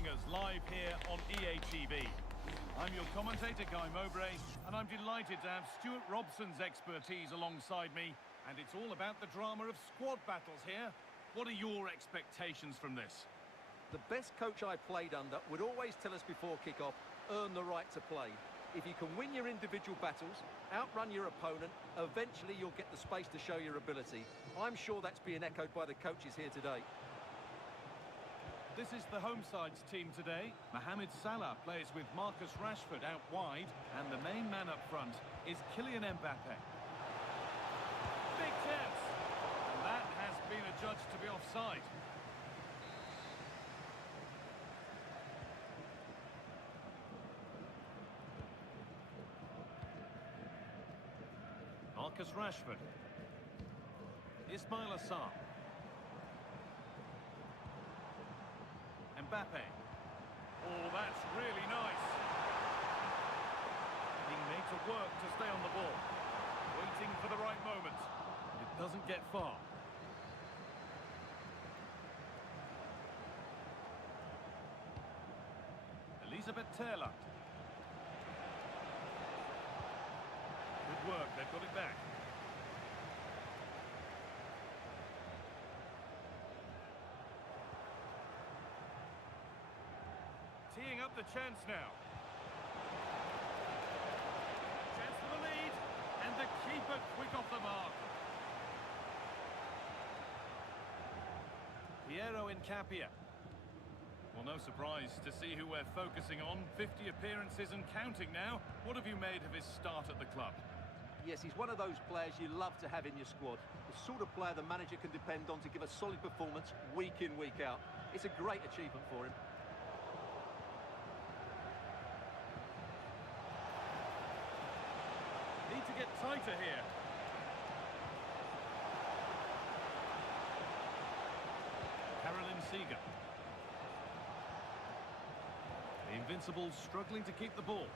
joining us live here on EA TV. I'm your commentator, Guy Mowbray, and I'm delighted to have Stuart Robson's expertise alongside me, and it's all about the drama of squad battles here. What are your expectations from this? The best coach I played under would always tell us before kick-off, earn the right to play. If you can win your individual battles, outrun your opponent, eventually you'll get the space to show your ability. I'm sure that's being echoed by the coaches here today. This is the home side's team today. Mohamed Salah plays with Marcus Rashford out wide, and the main man up front is Kylian Mbappe. Big chance! And that has been adjudged to be offside. Marcus Rashford. Ismail Assar. Mbappe. Oh, that's really nice. Being made to work to stay on the ball. Waiting for the right moment. It doesn't get far. Elisabeth Terland. Good work, they've got it back. Teeing up the chance now. Chance for the lead, and the keeper quick off the mark. Piero Incapia. Well, no surprise to see who we're focusing on. 50 appearances and counting now. What have you made of his start at the club? Yes, he's one of those players you love to have in your squad. The sort of player the manager can depend on to give a solid performance week in, week out. It's a great achievement for him. Need to get tighter here. Caroline Seeger. The Invincibles struggling to keep the ball.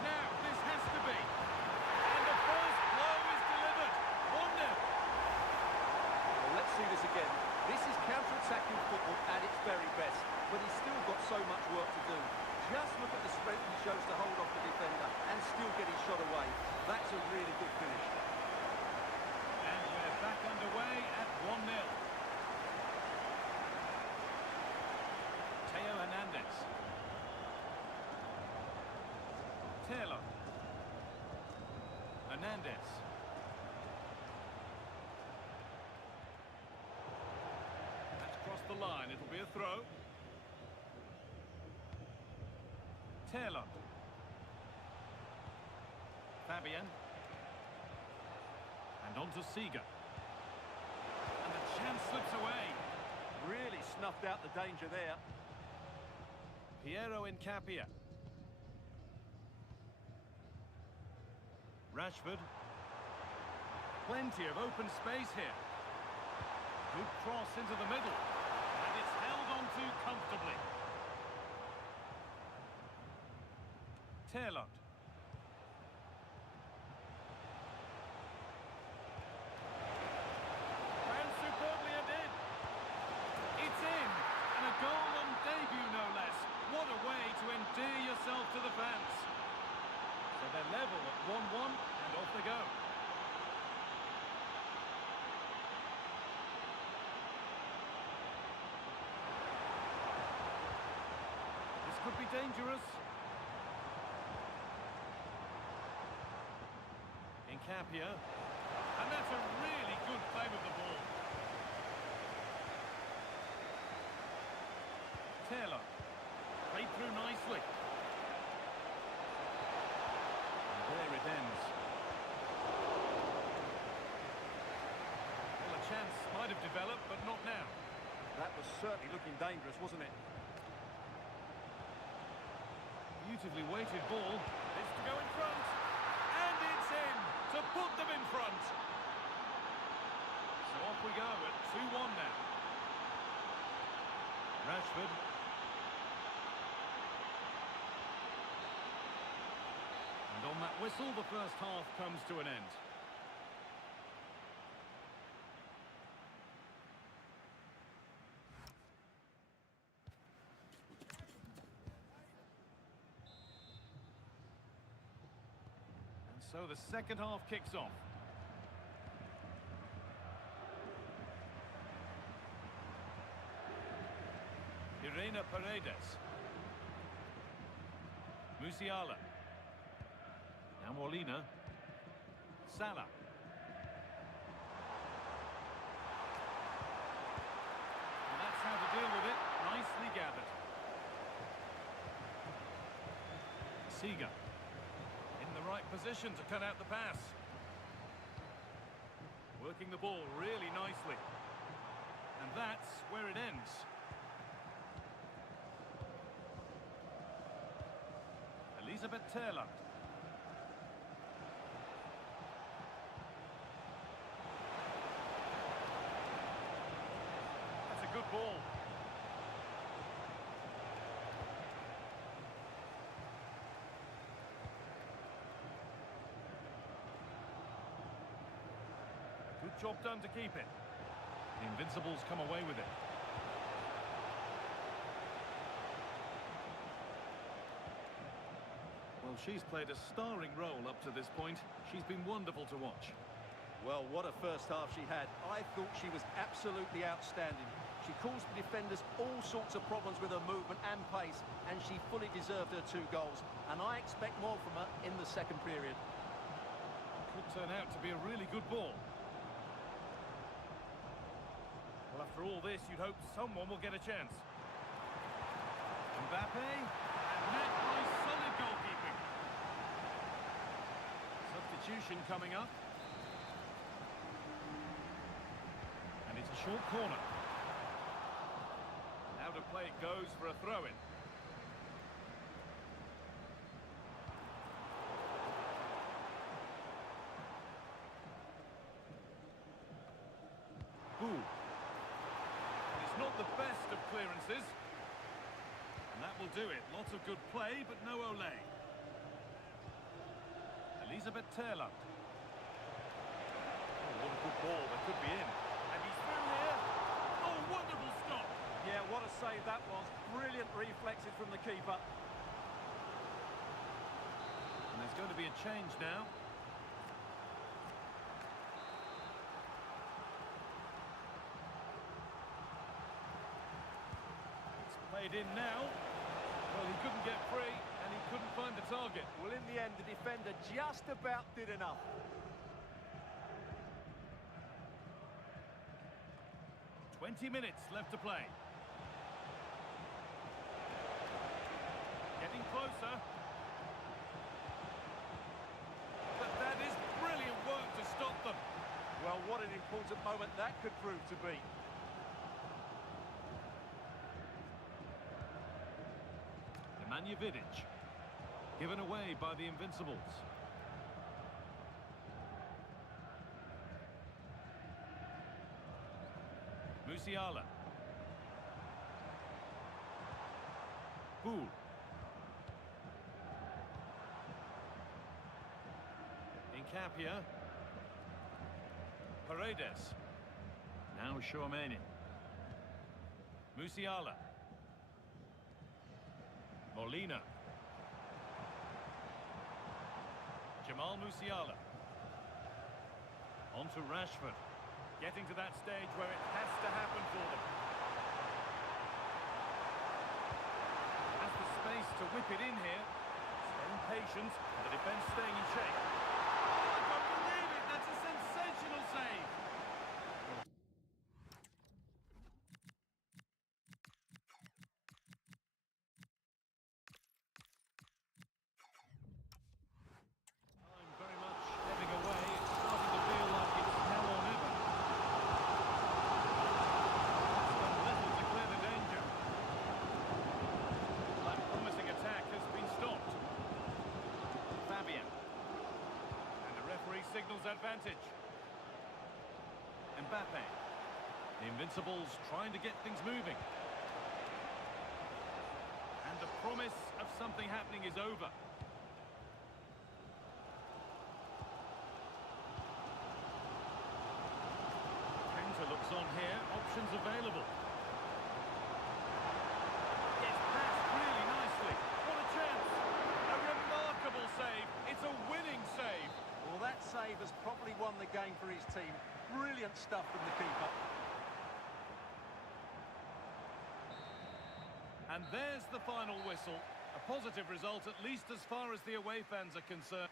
Now, this has to be. And the first blow is delivered. 1-0. Well, let's see this again. This is counter-attacking football at its very best, but he's still got so much work to do. Just look at the strength he shows to hold off the defender and still get his shot away. That's a really good finish. And we're back underway at 1-0. Theo Hernandez. Taylor. Hernandez. That's crossed the line. It'll be a throw. Taylor. Fabian. And on to Seeger. And the chance slips away. Really snuffed out the danger there. Piero Incapia. Rashford. Plenty of open space here. Good cross into the middle. And it's held on to comfortably. Taylor. Goal on debut, no less. What a way to endear yourself to the fans. So they're level at 1-1, and off they go. This could be dangerous. Incapia. And that's a really good claim of the ball. Taylor, played through nicely. And there it ends. Well, a chance might have developed, but not now. That was certainly looking dangerous, wasn't it? Beautifully weighted ball. It's to go in front. And it's in to put them in front. So off we go at 2-1 now. Rashford. And on that whistle, the first half comes to an end. So the second half kicks off. Irene Paredes. Musiala. Now Molina. Salah. And that's how to deal with it. Nicely gathered. Seager. In the right position to cut out the pass. Working the ball really nicely. And that's where it ends. Elizabeth Terland. That's a good ball. Good job done to keep it. The Invincibles come away with it. Well, she's played a starring role up to this point. She's been wonderful to watch. Well, what a first half she had. I thought she was absolutely outstanding. She caused the defenders all sorts of problems with her movement and pace, and she fully deserved her 2 goals. And I expect more from her in the second period. Could turn out to be a really good ball. Well, after all this, you'd hope someone will get a chance. Mbappe, and met by solid goalkeeping. Substitution coming up. And it's a short corner. Out of play it goes for a throw-in. Ooh. It's not the best of clearances. And that will do it. Lots of good play, but no Olé. Elizabeth Terland. Oh, what a good ball. That could be in. And he's through here. Oh, wonderful stop. Yeah, what a save that was. Brilliant reflexes from the keeper. And there's going to be a change now. It's played in now. Well, he couldn't get free, and he couldn't find the target. Well, in the end, the defender just about did enough. "20 minutes left to play. Getting closer. But that is brilliant work to stop them. Well, what an important moment that could prove to be. Nemanja Vidic. Given away by the Invincibles. Musiala. Poole. Incapia. Paredes. Now Chouameni. Musiala. Molina. Jamal Musiala. On to Rashford. Getting to that stage where it has to happen for them. Has the space to whip it in here. Staying patient, and the defence staying in shape. Oh, I can't believe it! That's a sensational save! I'm very much ebbing away. It's starting to feel like it's now or never. It's done little to clear the danger. That promising attack has been stopped. Fabian. And the referee signals advantage. Mbappe. The Invincibles trying to get things moving. And the promise of something happening is over. Counter looks on here. Options available. Gets passed really nicely. What a chance. A remarkable save. It's a winning save. That save has probably won the game for his team. Brilliant stuff from the keeper. And there's the final whistle. A positive result, at least as far as the away fans are concerned.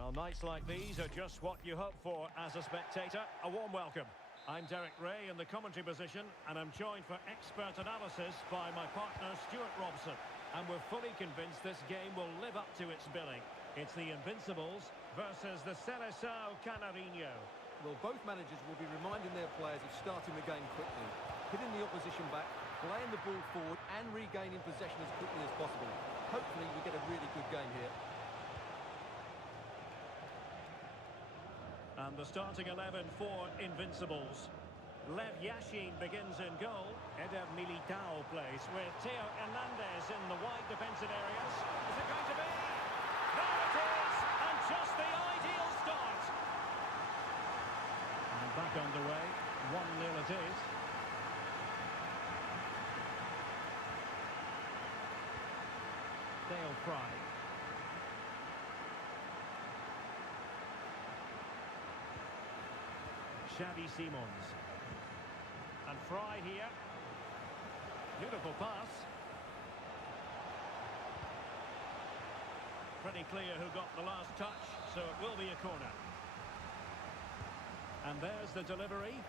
Well, nights like these are just what you hope for as a spectator. A warm welcome. I'm Derek Ray in the commentary position, and I'm joined for expert analysis by my partner, Stuart Robson. And we're fully convinced this game will live up to its billing. It's the Invincibles versus the Seleção Canarinho. Well, both managers will be reminding their players of starting the game quickly, hitting the opposition back, playing the ball forward and regaining possession as quickly as possible. Hopefully we get a really good game here. And the starting 11 for Invincibles. Lev Yashin begins in goal. Eder Militao plays with Theo Hernandez in the wide defensive areas. Is it going to be? There it is! And just the ideal start. And back underway. 1-0 it is. Dale Fry. Xavi Simons. And Fry here. Beautiful pass. Pretty clear who got the last touch, so it will be a corner. And there's the delivery.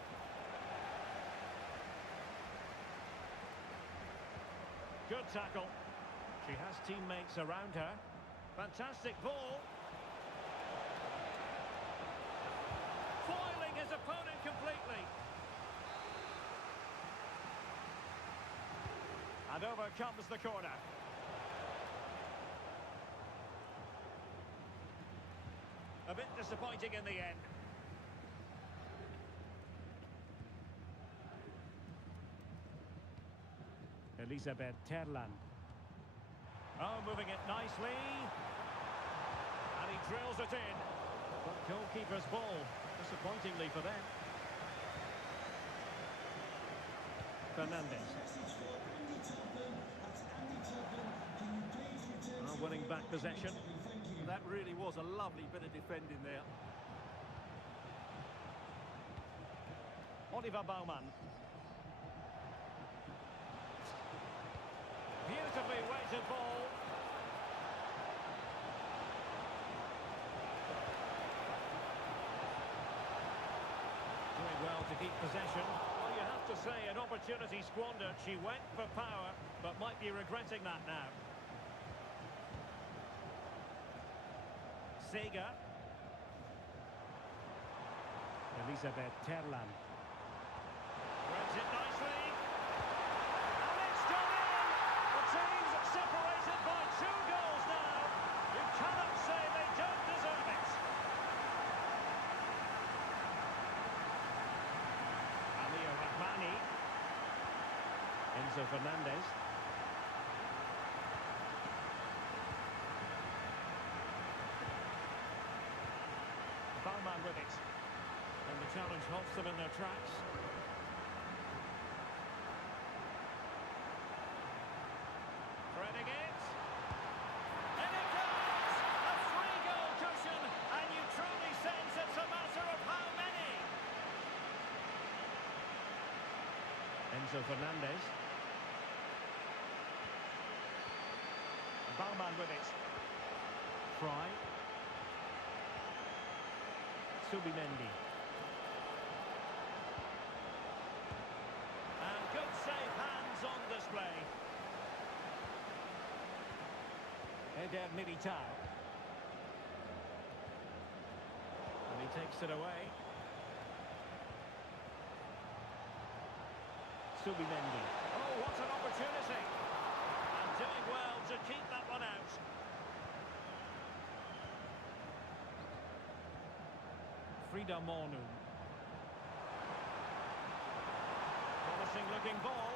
Good tackle. She has teammates around her. Fantastic ball. Foiling his opponent completely. And over comes the corner. A bit disappointing in the end. Elisabeth Terland. Oh, moving it nicely. And he drills it in. But goalkeeper's ball, disappointingly for them. Fernandez. Oh, winning back possession. That really was a lovely bit of defending there. Oliver Baumann. Beautifully weighted ball. Doing well to keep possession. Well, you have to say, an opportunity squandered. She went for power, but might be regretting that now. Sega. Elisabeth Terland. Threads it nicely. And it's gone in! The team's separated by 2 goals now. You cannot say they don't deserve it. Alio Rahmani. Enzo Fernandez. Baumann with it. And the challenge halts them in their tracks. Threading it. And it goes! A 3-goal cushion, and you truly sense it's a matter of how many. Enzo Fernandez. Baumann with it. Fry. Subimendi. And good safe hands on display. Eder Militao. And he takes it away. Subimendi. Oh, what an opportunity. And doing well to keep that one out. Frida Mornu. Promising looking ball.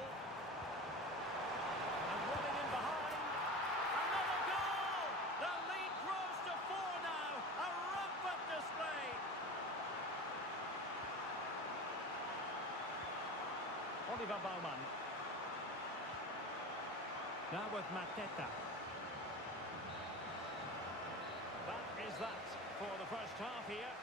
And running in behind. Another goal! The lead grows to 4 now. A rampant display. Oliver Baumann. Now with Mateta. That is that for the first half here.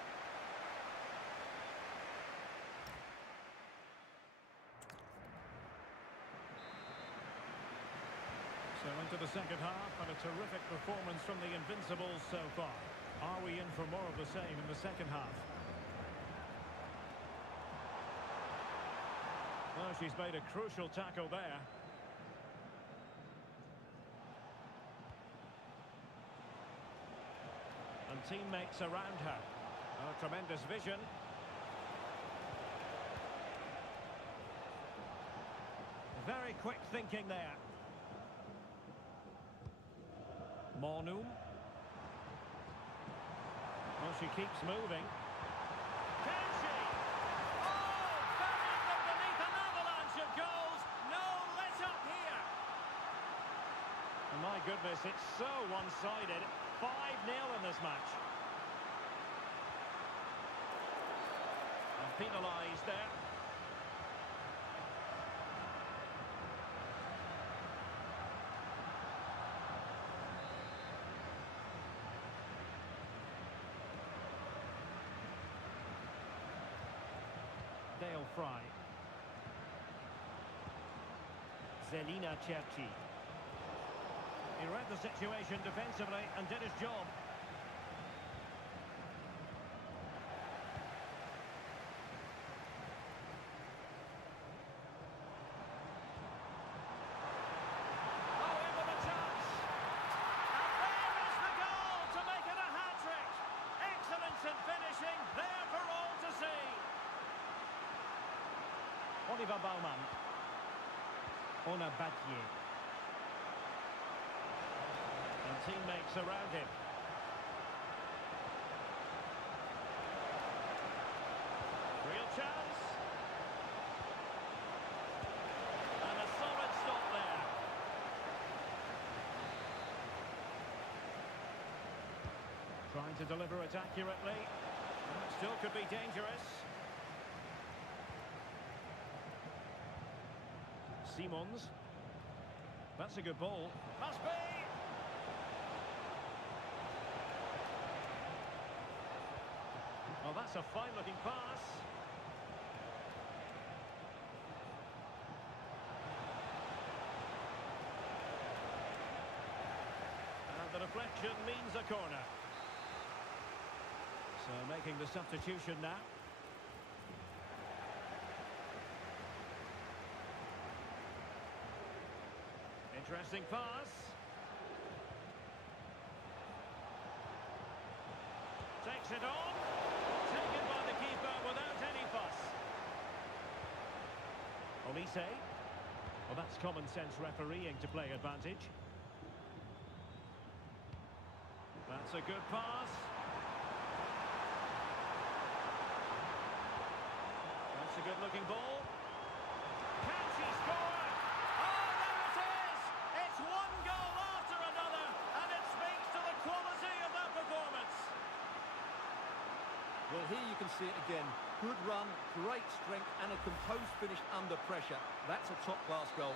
So into the second half, and a terrific performance from the Invincibles so far. Are we in for more of the same in the second half? Well, she's made a crucial tackle there. And teammates around her. Oh, tremendous vision. Very quick thinking there. Mornum. Well, she keeps moving. Can she? Oh, buried them beneath an avalanche of goals. No let up here. And my goodness, it's so one-sided. 5-0 in this match. And penalised there. Dale Fry. Zelina Cerci. He read the situation defensively and did his job. Oh, in with a chance. And there is the goal to make it a hat-trick. Excellence in finishing, there for all to see. Oliver Baumann. Ona Battier. And teammates around him. Real chance. And a solid stop there. Trying to deliver it accurately. Still could be dangerous. Simons. That's a good ball. Must be! Well, that's a fine-looking pass. And the deflection means a corner. So making the substitution now. Interesting pass. Takes it on. Taken by the keeper without any fuss. Olise. Well, that's common sense refereeing to play advantage. That's a good pass. That's a good-looking ball. Can she score? Oh, there it is! It's one goal after another, and it speaks to the quality of that performance. Well, here you can see it again. Good run, great strength, and a composed finish under pressure. That's a top-class goal.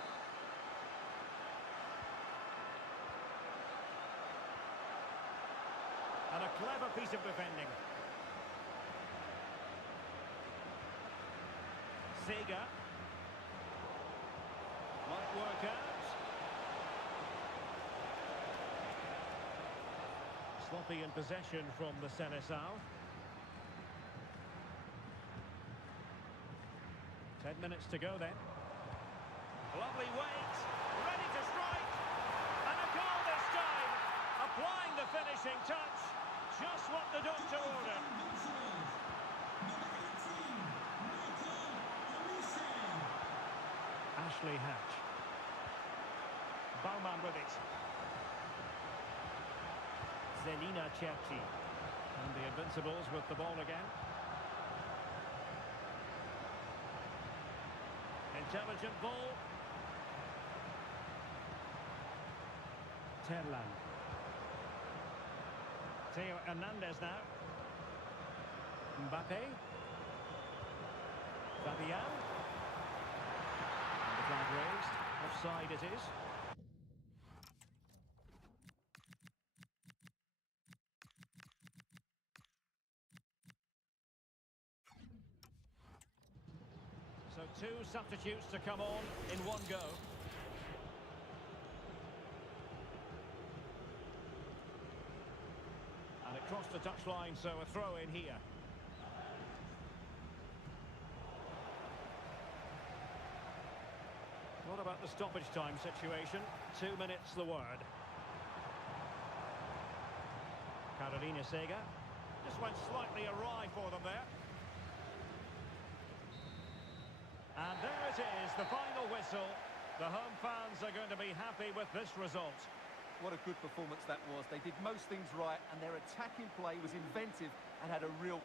And a clever piece of defending. Sega. Might work out. Sloppy in possession from the Seleção. 10 minutes to go then. Lovely weight, ready to strike, and a goal this time. Applying the finishing touch, just what the doctor ordered. Ashley Hatch. Baumann with it. Zelina Cerci. And the Invincibles with the ball again. Intelligent ball. Terlan. Theo Hernandez now. Mbappe. Fabian. And the flag raised. Offside it is. So two substitutes to come on in one go. And it Crossed the touchline, so a throw in here. What about the stoppage time situation? 2 minutes the word. Carolina Sega. Just went slightly awry for them there. And there it is, the final whistle. The home fans are going to be happy with this result. What a good performance that was. They did most things right, and their attacking play was inventive and had a real...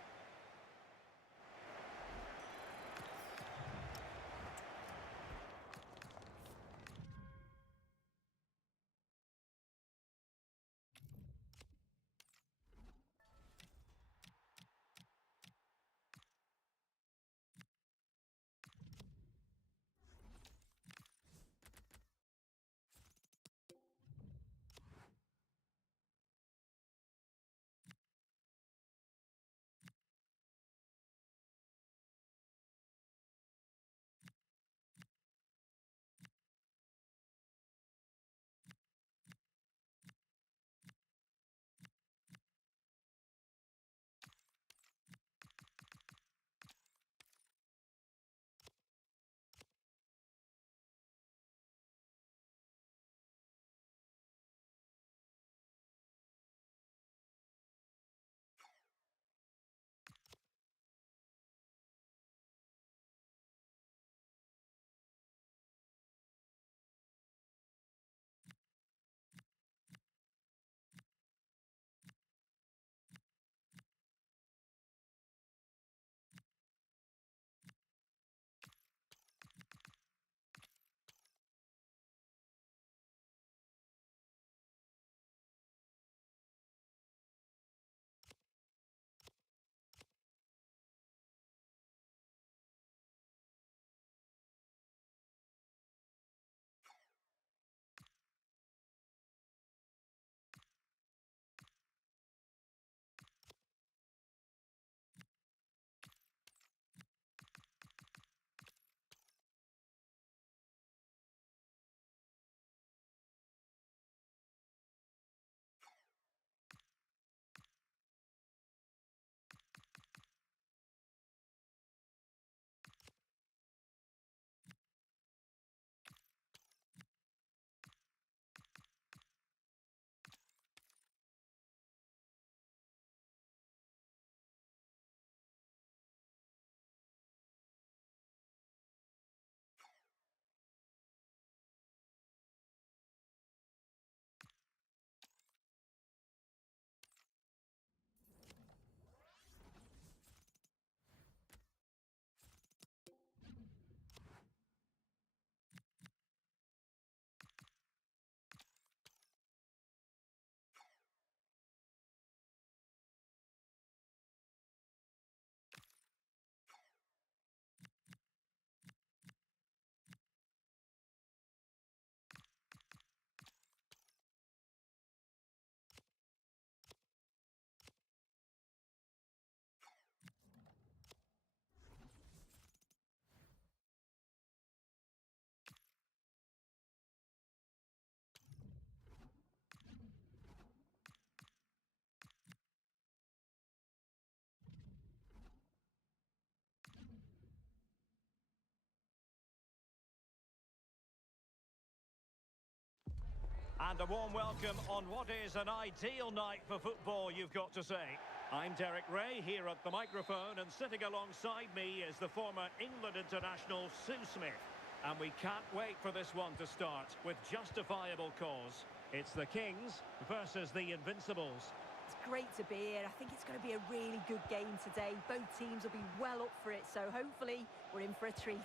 And a warm welcome on what is an ideal night for football, you've got to say. I'm Derek Ray here at the microphone, and sitting alongside me is the former England international Sue Smith. And we can't wait for this one to start with justifiable cause. It's the Kings versus the Invincibles. It's great to be here. I think it's going to be a really good game today. Both teams will be well up for it, so hopefully we're in for a treat.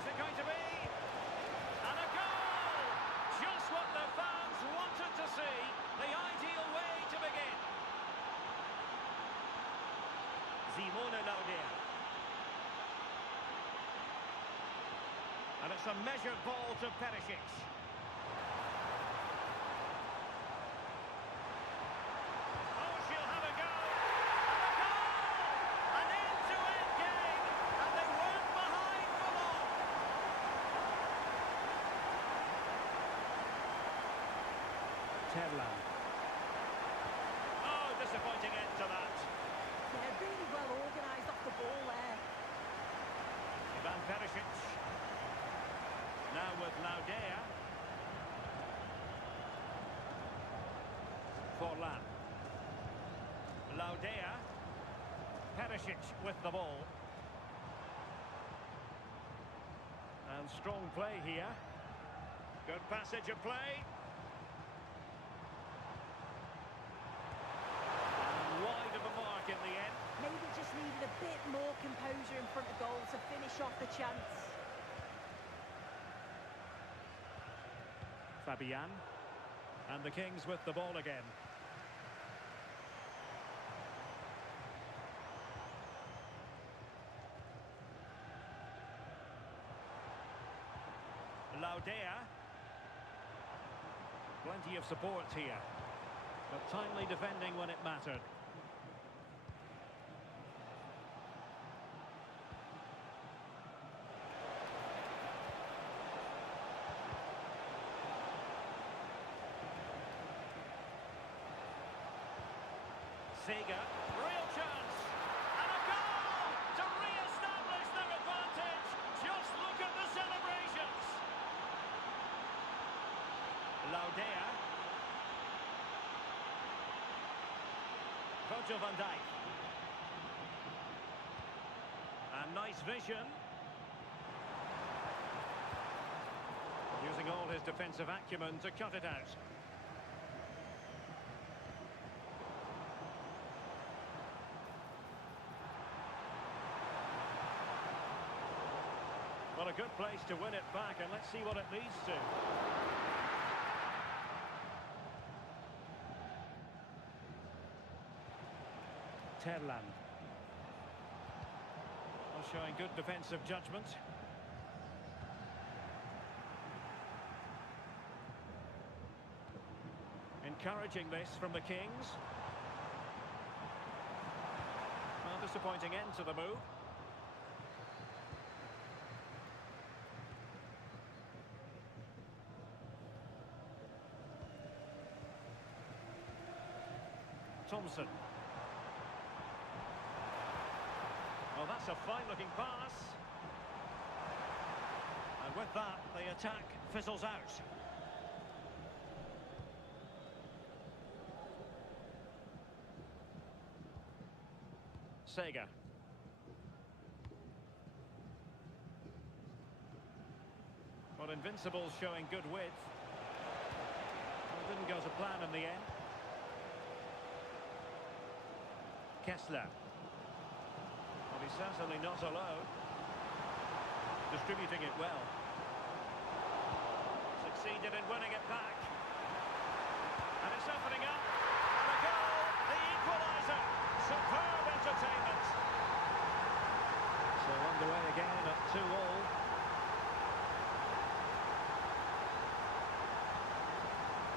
Is it going to be? And a goal! Just what the fans wanted to see. The ideal way to begin. Simone Laudier. And it's a measured ball to Perisic. Oh, she'll have a go. And a goal! An end-to-end game. And they weren't behind for long. Terlan. Oh, disappointing end to that. Yeah, really well organised off the ball there. Ivan Perisic. Now with Laudea. Forlan. Laudea. Perisic with the ball. And strong play here. Good passage of play. And wide of a mark in the end. Maybe just needed a bit more composure in front of goal to finish off the chance. Fabian. And the Kings with the ball again. Laudea. Plenty of support here. But timely defending when it mattered. Sega, real chance, and a goal to re-establish their advantage. Just look at the celebrations. Laudea. Virgil van Dijk. And nice vision. Using all his defensive acumen to cut it out. Well, a good place to win it back, and let's see what it leads to. Terlan. Well, showing good defensive judgment. Encouraging this from the Kings. Well, disappointing end to the move. Thompson. Well, that's a fine-looking pass. And with that, the attack fizzles out. Sega. Well, Invincibles showing good width. Well, didn't go to plan in the end. Kessler. Well, he's certainly not alone. Distributing it well. Succeeded in winning it back. And it's opening up. And a goal, the equaliser. Superb entertainment. So underway again at 2-2.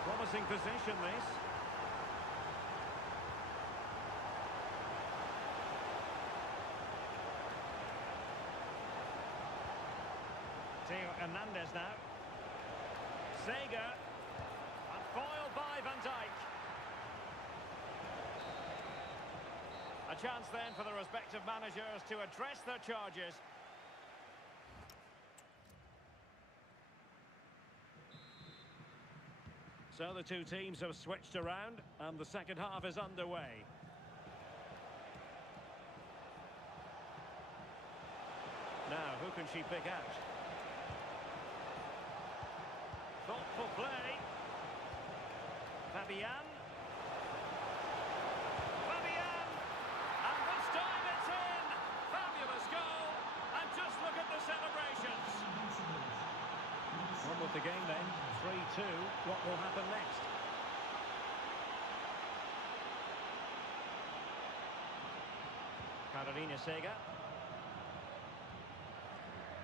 Promising position, this. Theo Hernandez now. Sega. And foiled by Van Dijk. A chance then for the respective managers to address their charges. So the two teams have switched around and the second half is underway. Now, who can she pick out? Thoughtful play. Fabian. Fabian. And this time it's in. Fabulous goal. And just look at the celebrations. On with the game then. 3-2. What will happen next? Carolina Sega.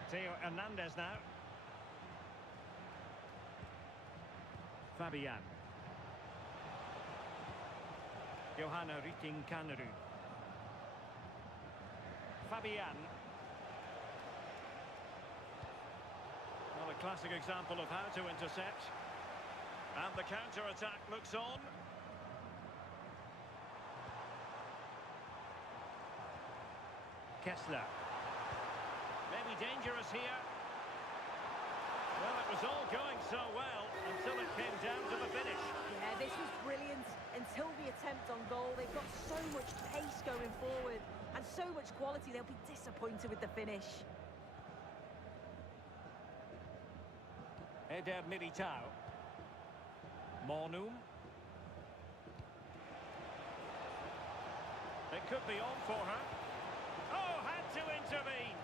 Theo Hernandez now. Fabian. Johanna Rytting Kanerud. Fabian. Well, a classic example of how to intercept. And the counter-attack looks on. Kessler. Maybe dangerous here. Well, it was all going so well until it came down to the finish. Yeah, this was brilliant. Until the attempt on goal, they've got so much pace going forward and so much quality, they'll be disappointed with the finish. Eder Militao. Mornum. It could be on for her. Oh, had to intervene.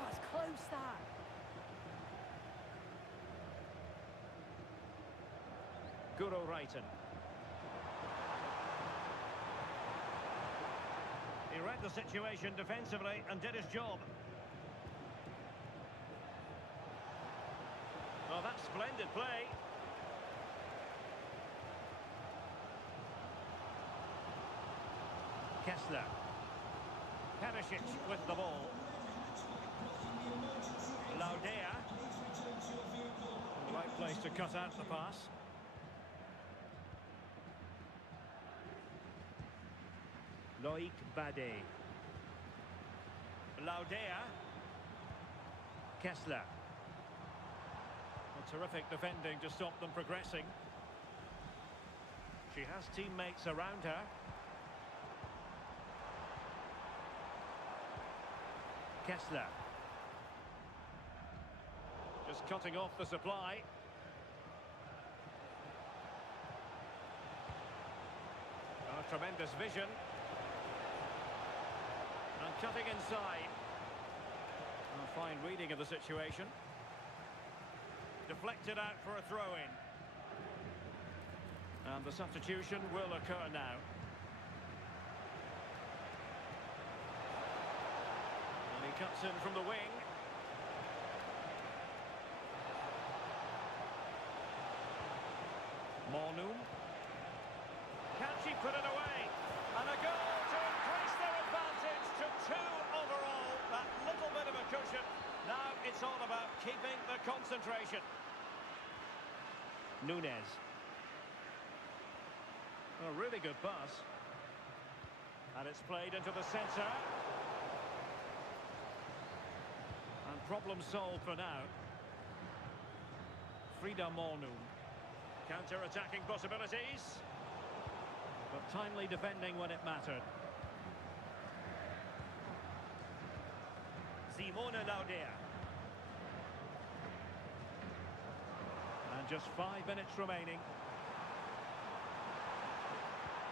Oh, it's close, that. Guro Reiten. He read the situation defensively and did his job. Oh, that's splendid play. Kessler. Perisic with the ball. Laudea. Right place to cut out the pass. Loic Bade. Laudea. Kessler. Well, terrific defending to stop them progressing. She has teammates around her. Kessler. Just cutting off the supply. Oh, tremendous vision. And cutting inside. A fine reading of the situation. Deflected out for a throw-in. And the substitution will occur now. And he cuts in from the wing. Mornum. Can she put it away? And a goal to increase their advantage to 2 overall. That little bit of a cushion. Now it's all about keeping the concentration. Nunez. A really good pass. And it's played into the centre. And problem solved for now. Frida Mornum. Counter-attacking possibilities. But timely defending when it mattered. Simone Laudea. And just 5 minutes remaining.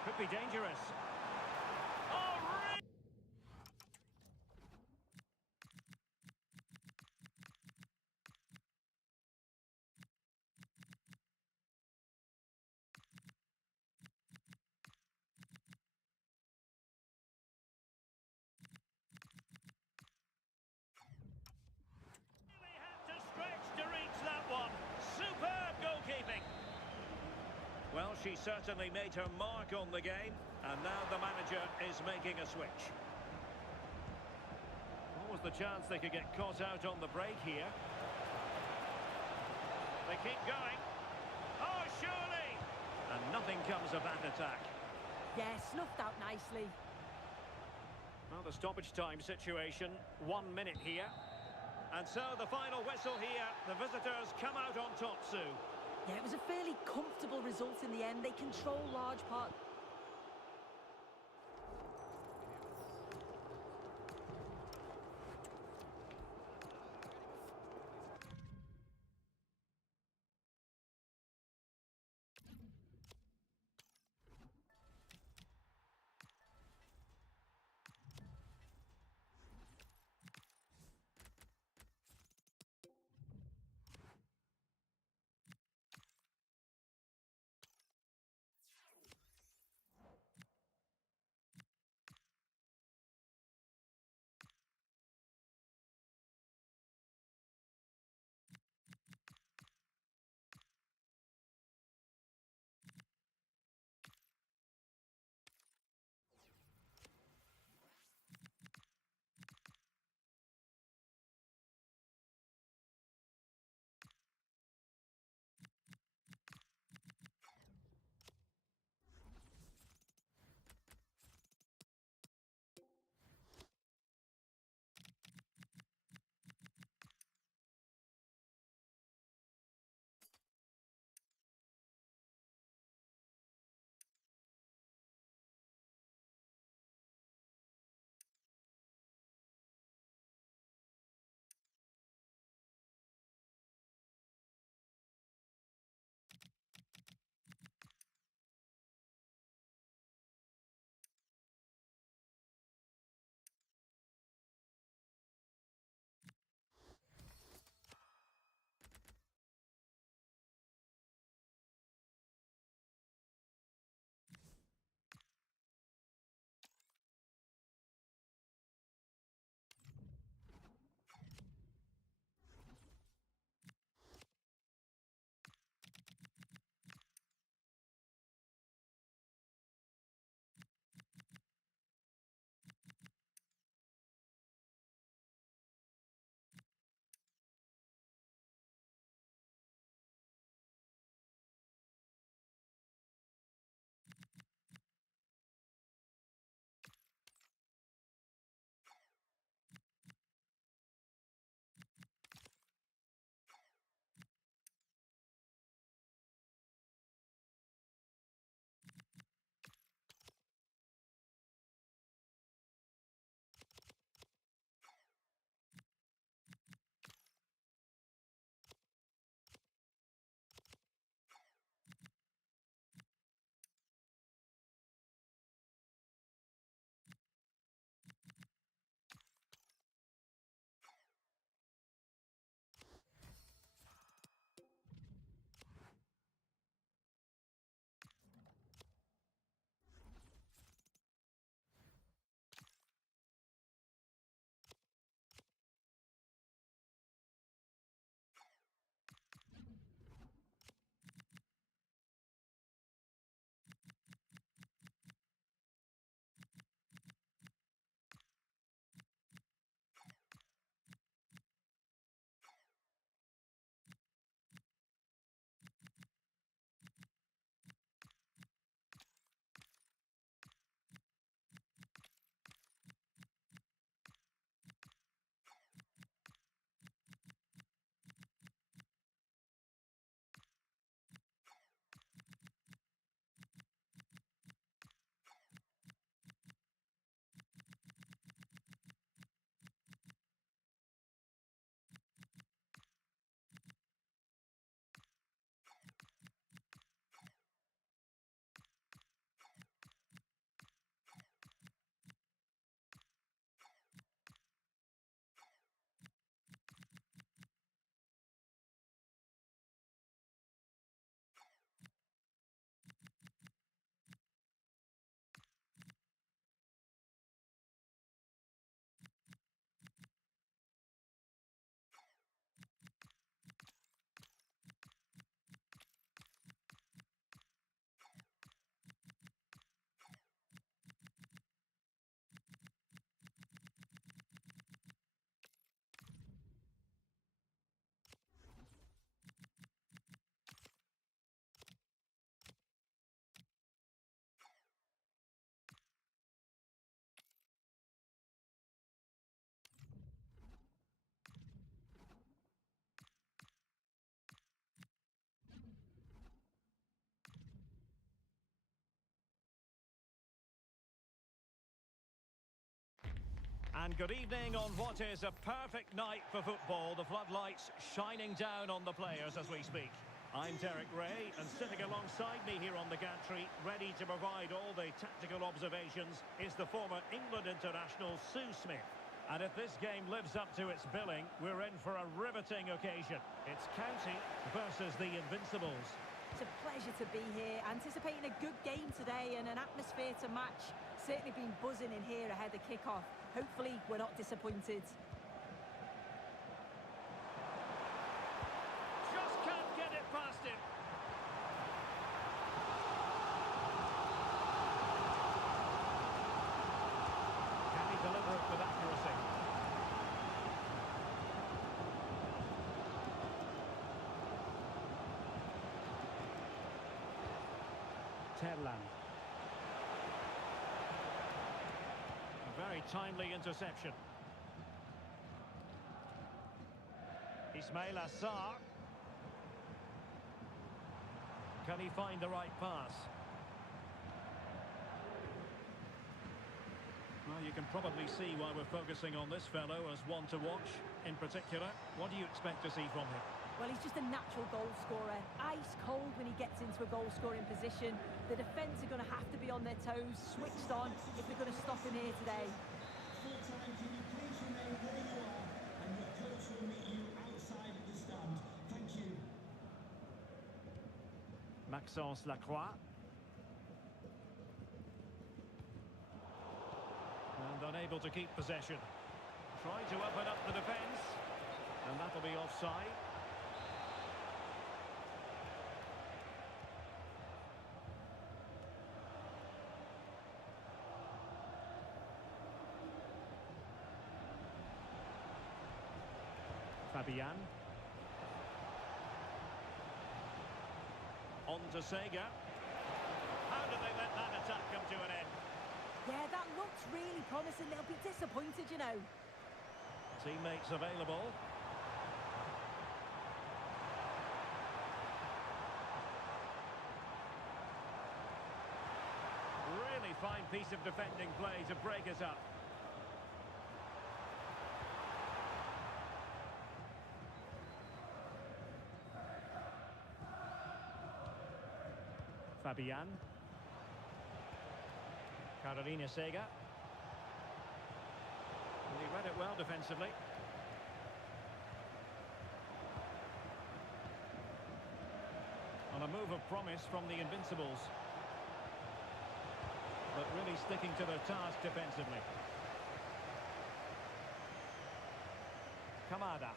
Could be dangerous. Oh, really? Really had to stretch to reach that one. Superb goalkeeping. Well, she certainly made her mark on the game, and now the manager is making a switch. What was the chance they could get caught out on the break here? They keep going. Oh, surely! And nothing comes of that attack. Yeah, snuffed out nicely. Well, the stoppage time situation, 1 minute here. And so the final whistle here, the visitors come out on top, Sue. Yeah, it was a fairly comfortable result in the end. They control large part. And good evening on what is a perfect night for football. The floodlights shining down on the players as we speak. I'm Derek Ray, and sitting alongside me here on the gantry, ready to provide all the tactical observations, is the former England international Sue Smith. And if this game lives up to its billing, we're in for a riveting occasion. It's County versus the Invincibles. It's a pleasure to be here, anticipating a good game today and an atmosphere to match. Certainly been buzzing in here ahead of kick-off. Hopefully we're not disappointed. Just can't get it past him. Can he deliver it with accuracy? Terlan. Very timely interception. Ismail Assar. Can he find the right pass? Well, you can probably see why we're focusing on this fellow as one to watch. In particular, what do you expect to see from him? Well, he's just a natural goal scorer. Ice cold when he gets into a goal-scoring position. The defence are going to have to be on their toes, switched on, if they're going to stop him here today. Full-time, can you please remain where you are, and your coach will meet you outside the stand. Thank you. Maxence Lacroix. And unable to keep possession. Trying to open up the defence. And that'll be offside. Fabian. On to Sega. How do they let that attack come to an end? Yeah, that looks really promising. They'll be disappointed, you know. Teammates available. Really fine piece of defending play to break it up. Fabian. Carolina Sega. He read it well defensively. On a move of promise from the Invincibles. But really sticking to their task defensively. Kamada.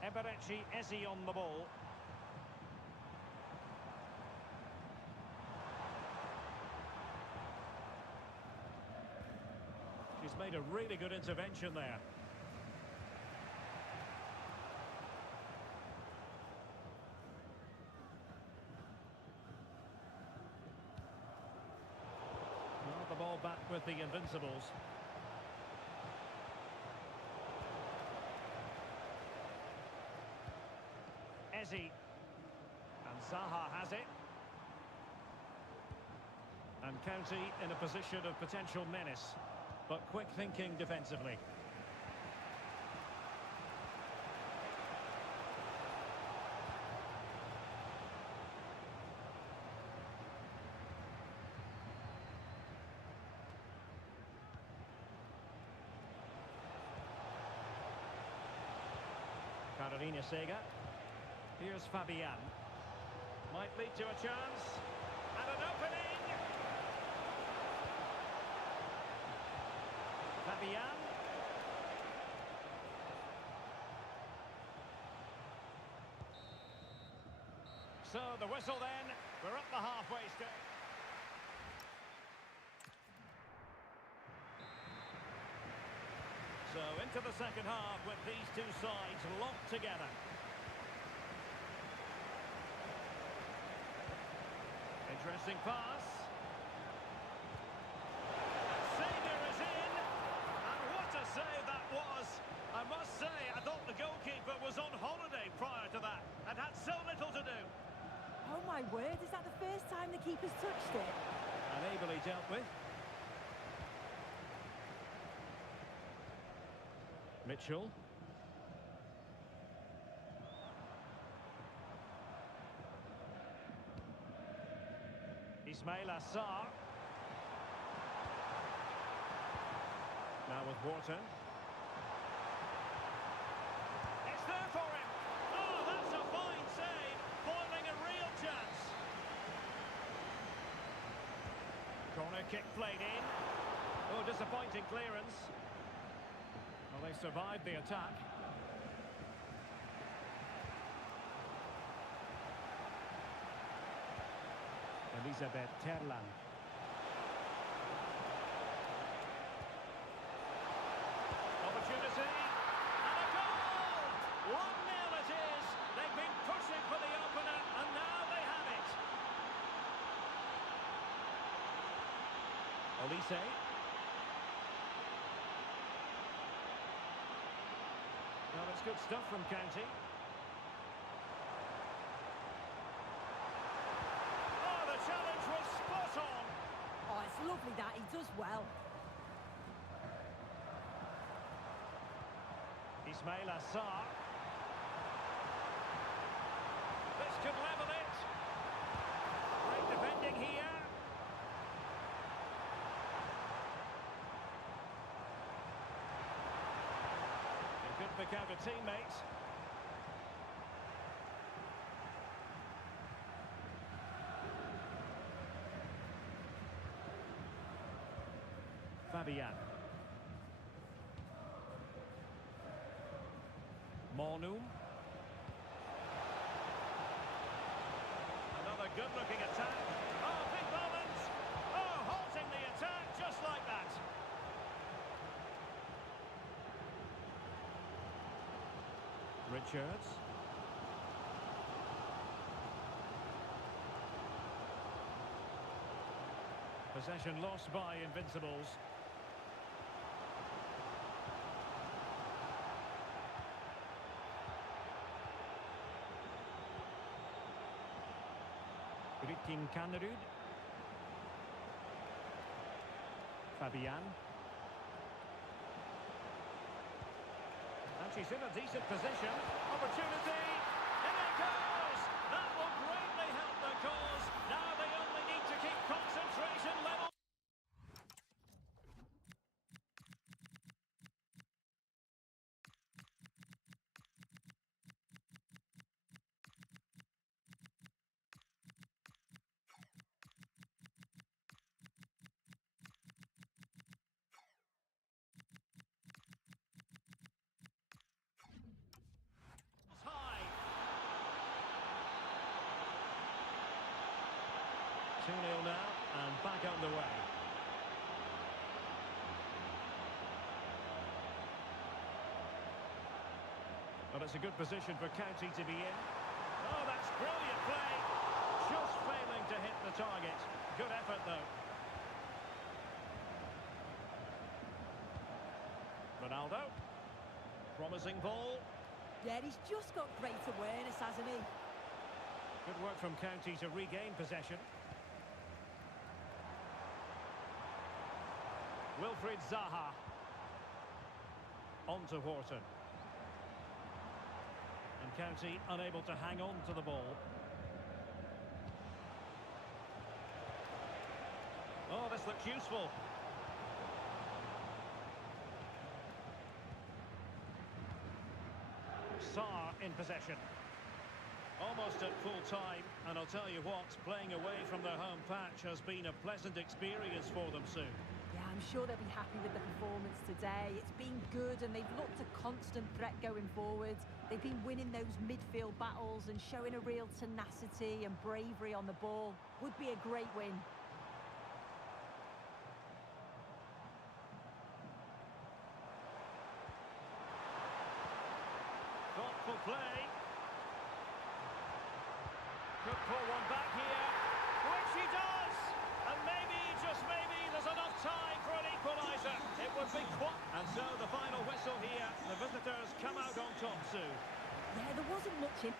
Eberechi Eze on the ball. She's made a really good intervention there. Well, the ball back with the Invincibles. Eze. And Zaha has it. And County in a position of potential menace, but quick thinking defensively. Carolina Sega. Here's Fabian. Might lead to a chance. And an opening! Fabian. So the whistle then. We're up the halfway stage. So into the second half with these two sides locked together. Interesting pass. Savior is in. And what a save that was. I must say, I thought the goalkeeper was on holiday prior to that and had so little to do. Oh my word, is that the first time the keeper's touched it? And ably dealt with. Mitchell. Ismail Assar. Now with Wharton. It's there for him. Oh, that's a fine save. Foiling a real chance. Corner kick played in. Oh, disappointing clearance. Well, they survived the attack. Elizabeth Terlan. Opportunity. And a goal! 1-0 it is. They've been pushing for the opener, and now they have it. Olise. Well, it's good stuff from County. Oh, the challenge was spot on. Oh, it's lovely that he does well. Ismail Assar. This could level it. Great defending here. They could pick out a teammate. Fabian. Mornum. Another good-looking attack. Oh, big moment. Oh, halting the attack just like that. Richards. Possession lost by Invincibles. Rikin Kanerud. Fabian. And she's in a decent position. Opportunity. In it goes. That will greatly help the cause. Now they only need to keep concentration level. High. 2-0 now, and back underway. Well, it's a good position for County to be in. Oh, that's brilliant play. Just failing to hit the target. Good effort, though. Ronaldo. Promising ball. Yeah, he's just got great awareness, hasn't he? Good work from County to regain possession. Wilfried Zaha. On to Wharton. And County unable to hang on to the ball. Oh, this looks useful. Sarr in possession. Almost at full time, and I'll tell you what, playing away from their home patch has been a pleasant experience for them soon. Yeah, I'm sure they'll be happy with the performance today. It's been good and they've looked a constant threat going forwards. They've been winning those midfield battles and showing a real tenacity and bravery on the ball. Would be a great win. Thoughtful play. Could pull one back here, which he does! And maybe, just maybe, there's enough time for an equaliser. It would be quite... And so the final whistle here. The visitors come out on top soon. Yeah, there wasn't much in...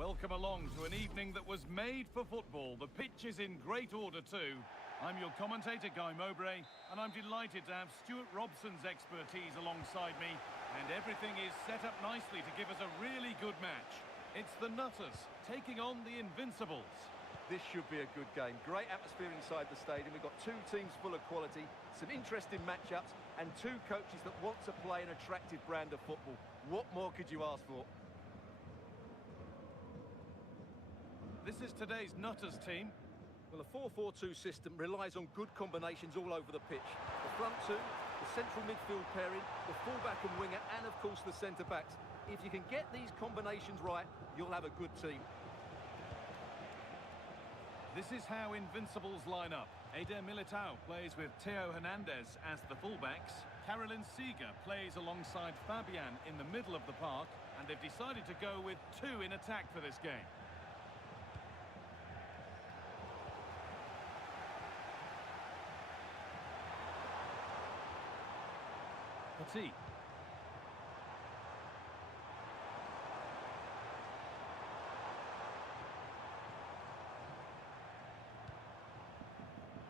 Welcome along to an evening that was made for football. The pitch is in great order too. I'm your commentator, Guy Mowbray, and I'm delighted to have Stuart Robson's expertise alongside me, and everything is set up nicely to give us a really good match. It's the Nutters taking on the Invincibles. This should be a good game. Great atmosphere inside the stadium. We've got two teams full of quality, some interesting matchups, and two coaches that want to play an attractive brand of football. What more could you ask for? This is today's Nutters team. Well, a 4-4-2 system relies on good combinations all over the pitch. The front two, the central midfield pairing, the fullback and winger, and of course the centre-backs. If you can get these combinations right, you'll have a good team. This is how Invincibles line up. Eder Militao plays with Theo Hernandez as the fullbacks. Carolyn Seeger plays alongside Fabian in the middle of the park, and they've decided to go with two in attack for this game. Petit.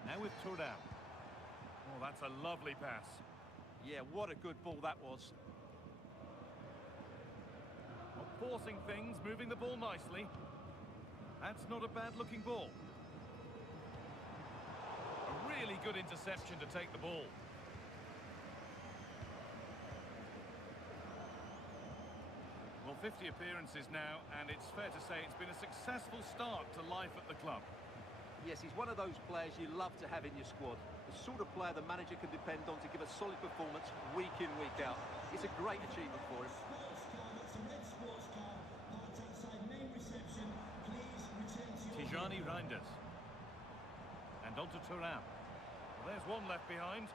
Now with Turam. Oh, that's a lovely pass. Yeah, what a good ball that was. Not forcing things, moving the ball nicely. That's not a bad-looking ball. A really good interception to take the ball. Well, 50 appearances now, and it's fair to say it's been a successful start to life at the club. Yes, he's one of those players you love to have in your squad. The sort of player the manager can depend on to give a solid performance week in, week out. It's a great achievement for him. Sports car, that's a red sports car, parked outside main reception. Please return to your... Tijani Reinders. And on to Turam. Well, there's one left behind.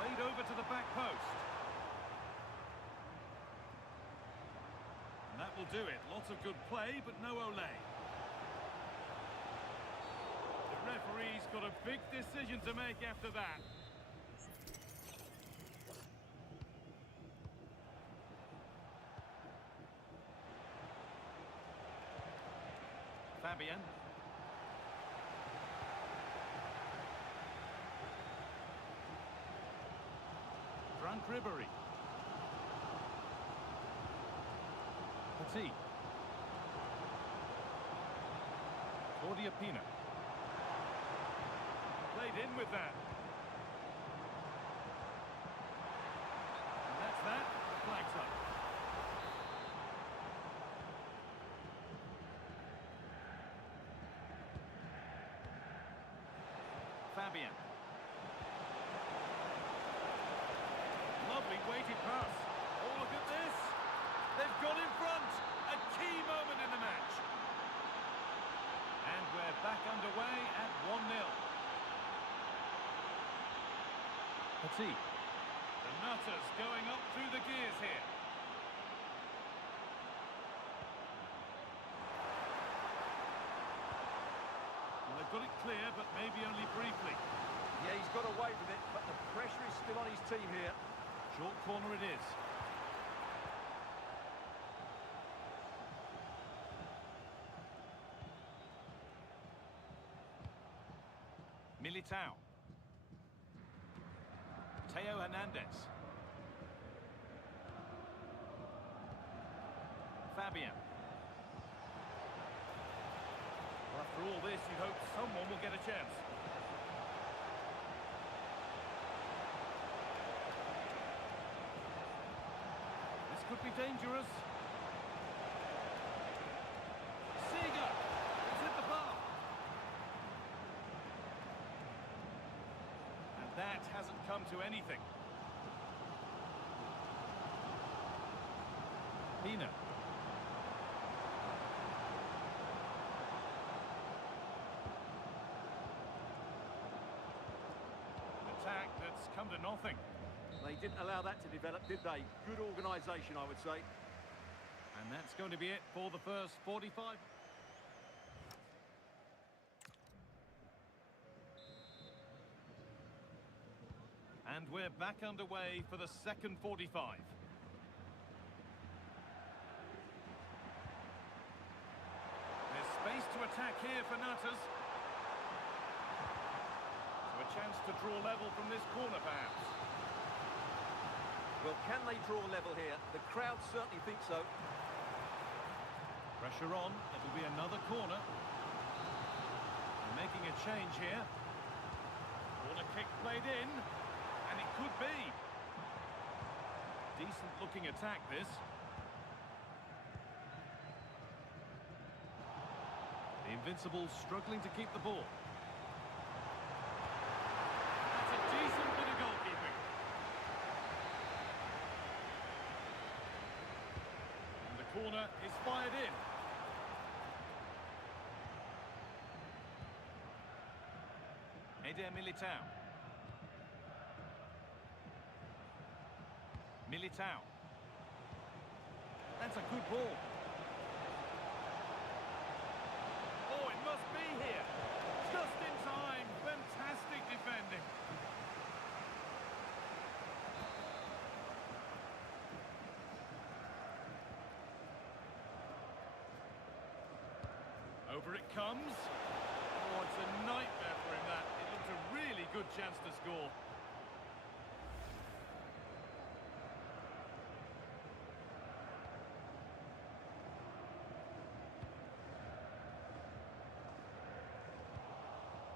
Played over to the back post. And that will do it. Lots of good play, but no Olé. The referee's got a big decision to make after that. Fabian. Frank Ribery. Petit. Claudia Pina. Played in with that. And that's that. Flags up. Fabian. Lovely weighted pass. Oh, look at this. They've got in front. A key moment in the match. And we're back underway at 1-0. Petit. The Nutters going up through the gears here. Well, they've got it clear, but maybe only briefly. Yeah, he's got away with it, but the pressure is still on his team here. Short corner it is. Militao. Theo Hernandez. Fabian. Well, after all this, you hope someone will get a chance. This could be dangerous. Seeger! It's hit the bar. And that hasn't come to anything. Pina. Attack that's come to nothing. They didn't allow that to develop, did they? Good organisation, I would say. And that's going to be it for the first 45. And we're back underway for the second 45. There's space to attack here for Nutters. So a chance to draw level from this corner, perhaps. Well, can they draw level here? The crowd certainly think so. Pressure on. It'll be another corner. They're making a change here. Corner kick played in. And it could be. Decent looking attack, this. The Invincibles struggling to keep the ball. That's a decent bit of goalkeeping. And the corner is fired in. Eder Militao. Militao. That's a good ball. Oh, it must be here. Just in time. Fantastic defending. Over it comes. Oh, it's a nightmare for him, that. It looked a really good chance to score.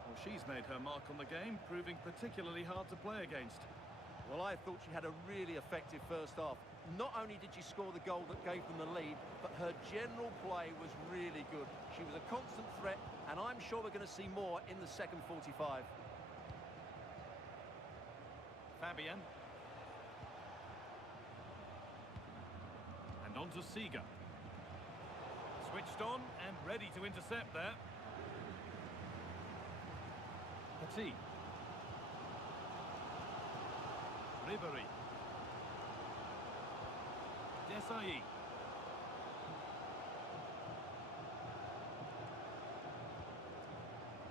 Well, she's made her mark on the game, proving particularly hard to play against. Well, I thought she had a really effective first half. Not only did she score the goal that gave them the lead, but her general play was really good. She was a constant threat, and I'm sure we're going to see more in the second 45. Fabian. And on to Seeger. Switched on and ready to intercept there. Petit. Ribéry. Desailly.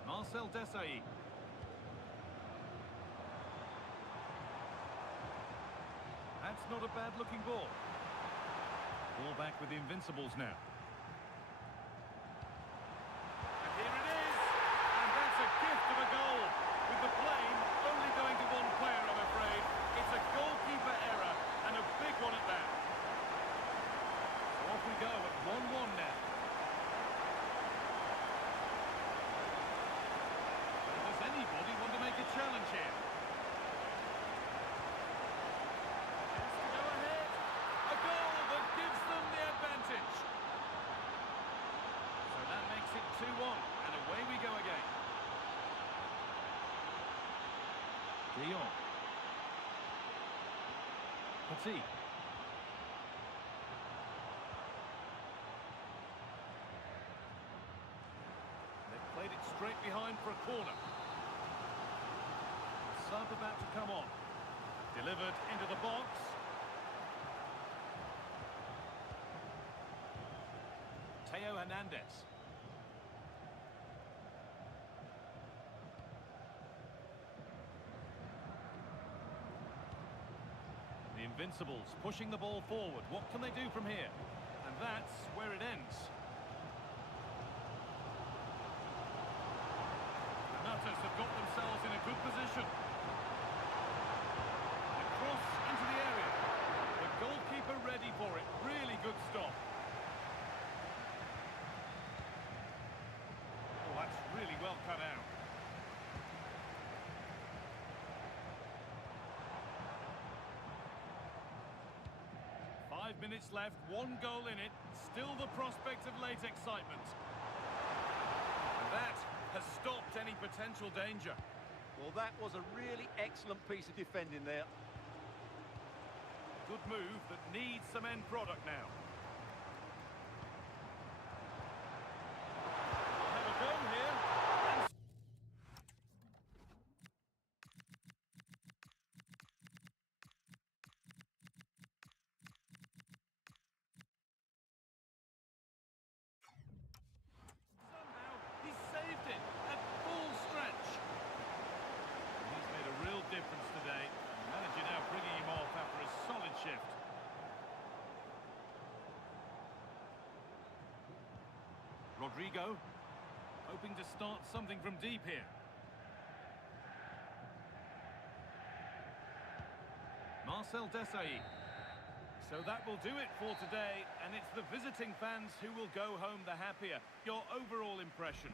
Marcel Desailly. That's not a bad-looking ball. Ball back with the Invincibles now. And here it is! And that's a gift of a goal. With the blame only going to one player, I'm afraid. It's a goalkeeper error, and a big one at that. So off we go at 1-1 now. Does anybody want to make a challenge here? Chance to go ahead. A goal that gives them the advantage. So that makes it 2-1, and away we go again. De Jong. Petit. They've played it straight behind for a corner. Sub about to come on. Delivered into the box. Teo Hernandez. The Invincibles pushing the ball forward. What can they do from here? And that's where it ends. The Nutters have got themselves in a good position. The cross into the area. The goalkeeper ready for it. Really good stop. Oh, that's really well cut out. Minutes left, one goal in it, still the prospect of late excitement. And that has stopped any potential danger. Well, that was a really excellent piece of defending there. Good move that needs some end product now. Have a go here. And somehow he saved it at full stretch. He's made a real difference today. Rodrigo, hoping to start something from deep here. Marcel Desailly. So that will do it for today, and it's the visiting fans who will go home the happier. Your overall impression?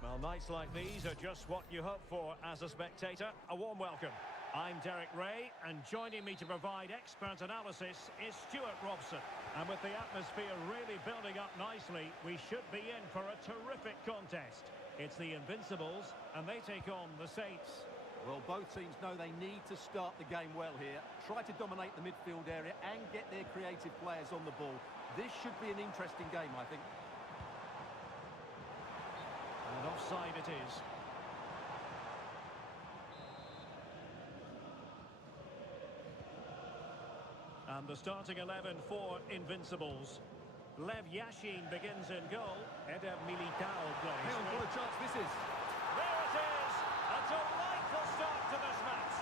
Well, nights like these are just what you hope for as a spectator. A warm welcome. I'm Derek Ray, and joining me to provide expert analysis is Stuart Robson. And with the atmosphere really building up nicely, we should be in for a terrific contest. It's the Invincibles, and they take on the Saints. Well, both teams know they need to start the game well here. Try to dominate the midfield area and get their creative players on the ball. This should be an interesting game, I think. And offside it is. And the starting 11 for Invincibles. Lev Yashin begins in goal. Eder Militao plays. Hang on, what a chance this is. There it is! A delightful start to this match.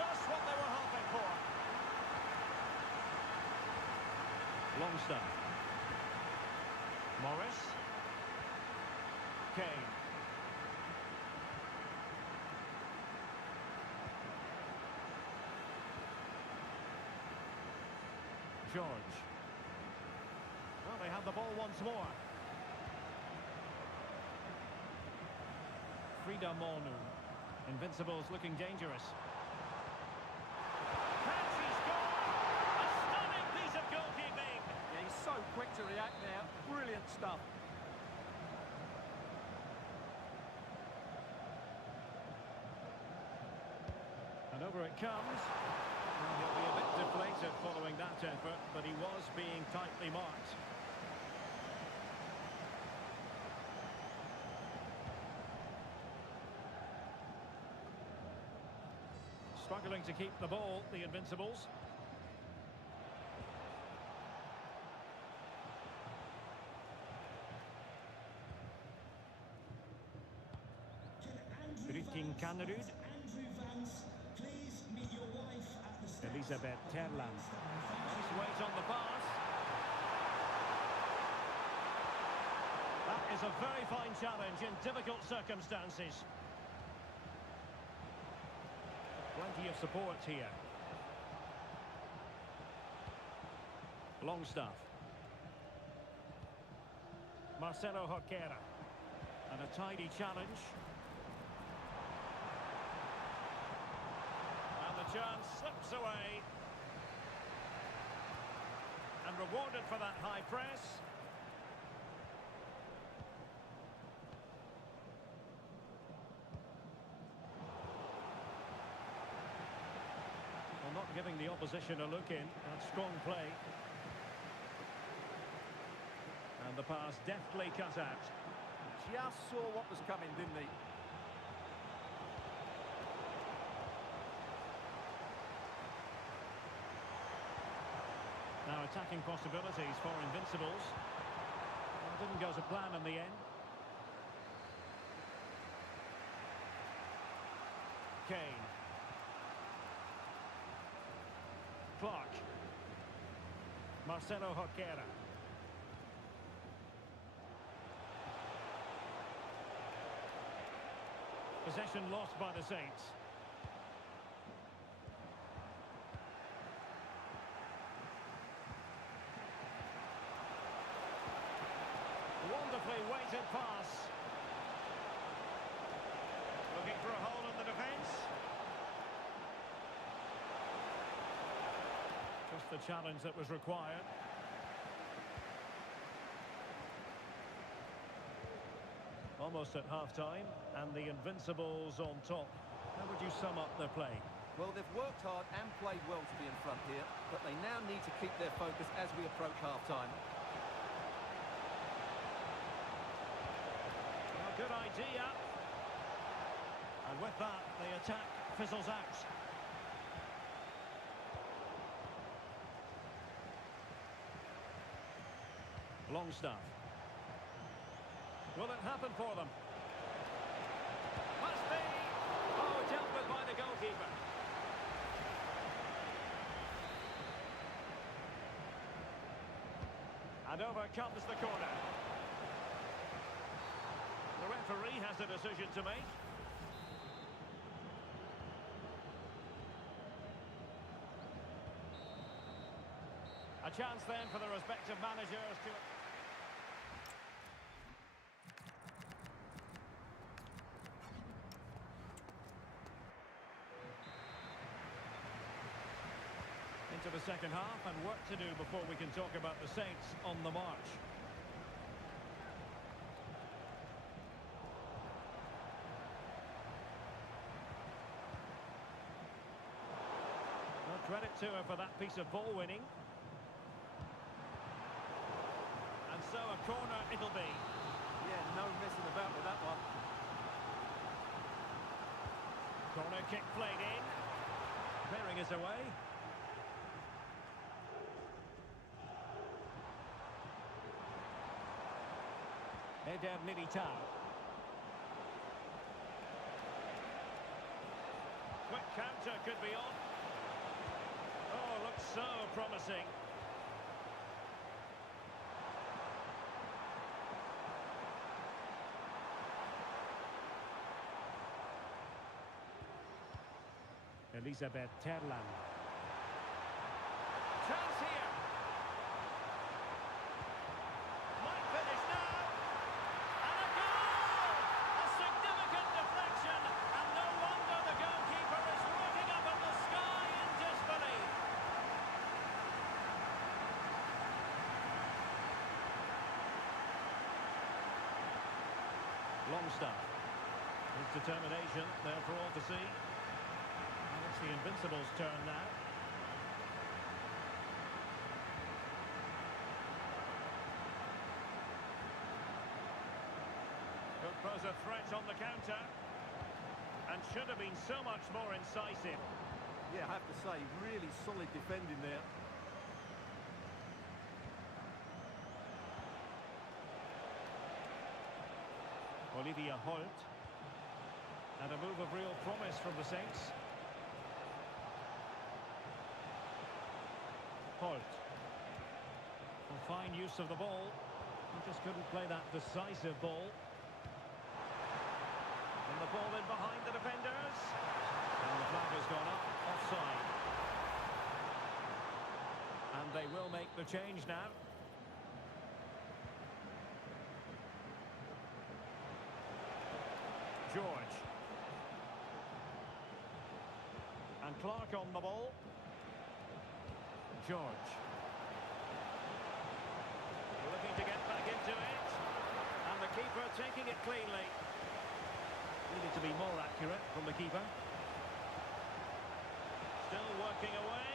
Just what they were hoping for. Longstaff. Morris. Kane. George. Well, they have the ball once more. Frida Monu. Invincibles looking dangerous. Can she score? A stunning piece of goalkeeping. Yeah, he's so quick to react now. Brilliant stuff. And over it comes. Well, he'll be a bit deflated following that effort, but he was being tightly marked. Struggling to keep the ball, the Invincibles. Rytting Kanerud. Andrew Vance, please meet your wife at the steps. Elisabeth Terland. Nice weight on the pass. That is a very fine challenge in difficult circumstances. Plenty of support here. Longstaff. Marcelo Jorquera. And a tidy challenge. And the chance slips away. And rewarded for that high press. Well, not giving the opposition a look in. And strong play. And the pass deftly cut out. Just saw what was coming, didn't he? Now attacking possibilities for Invincibles. Well, didn't go to plan in the end. Kane. Clark. Marcelo Jorquera. Possession lost by the Saints. Wonderfully weighted pass. Looking for a hole in the defence. Just the challenge that was required. Almost at half-time, and the Invincibles on top. How would you sum up their play? Well, they've worked hard and played well to be in front here, but they now need to keep their focus as we approach half-time. Well, good idea. And with that, the attack fizzles out. Longstaff. Will it happen for them? Must be! Oh, dealt with by the goalkeeper. And over comes the corner. The referee has a decision to make. A chance then for the respective managers to... Into the second half, and work to do before we can talk about the Saints on the march. Well, credit to her for that piece of ball winning. And so a corner it'll be. Yeah, no messing about with that one. Corner kick played in. Clearing is away. Eder Militao. Quick counter could be on. Oh, looks so promising. Elisabeth Terland. Chance here. Might finish now. And a goal! A significant deflection. And no wonder the goalkeeper is looking up at the sky in disbelief. Longstaff. His determination there for all to see. The Invincibles' turn now. Could pose a threat on the counter. And should have been so much more incisive. Yeah, I have to say, really solid defending there. Olivia Holt. And a move of real promise from the Saints. Holt. Well, fine use of the ball. Just couldn't play that decisive ball. And the ball in behind the defenders. And the flag has gone up, offside. And they will make the change now. George. And Clark on the ball. George. Looking to get back into it. And the keeper taking it cleanly. Needed to be more accurate from the keeper. Still working away.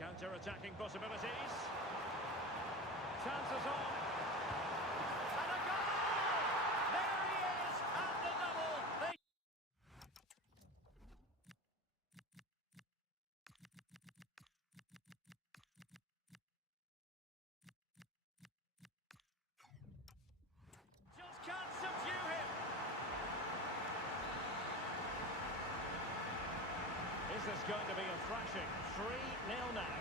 Counter-attacking possibilities. Chances on. And a goal! There he is at the double. Just can't subdue him. Is this going to be a thrashing? 3-0 now.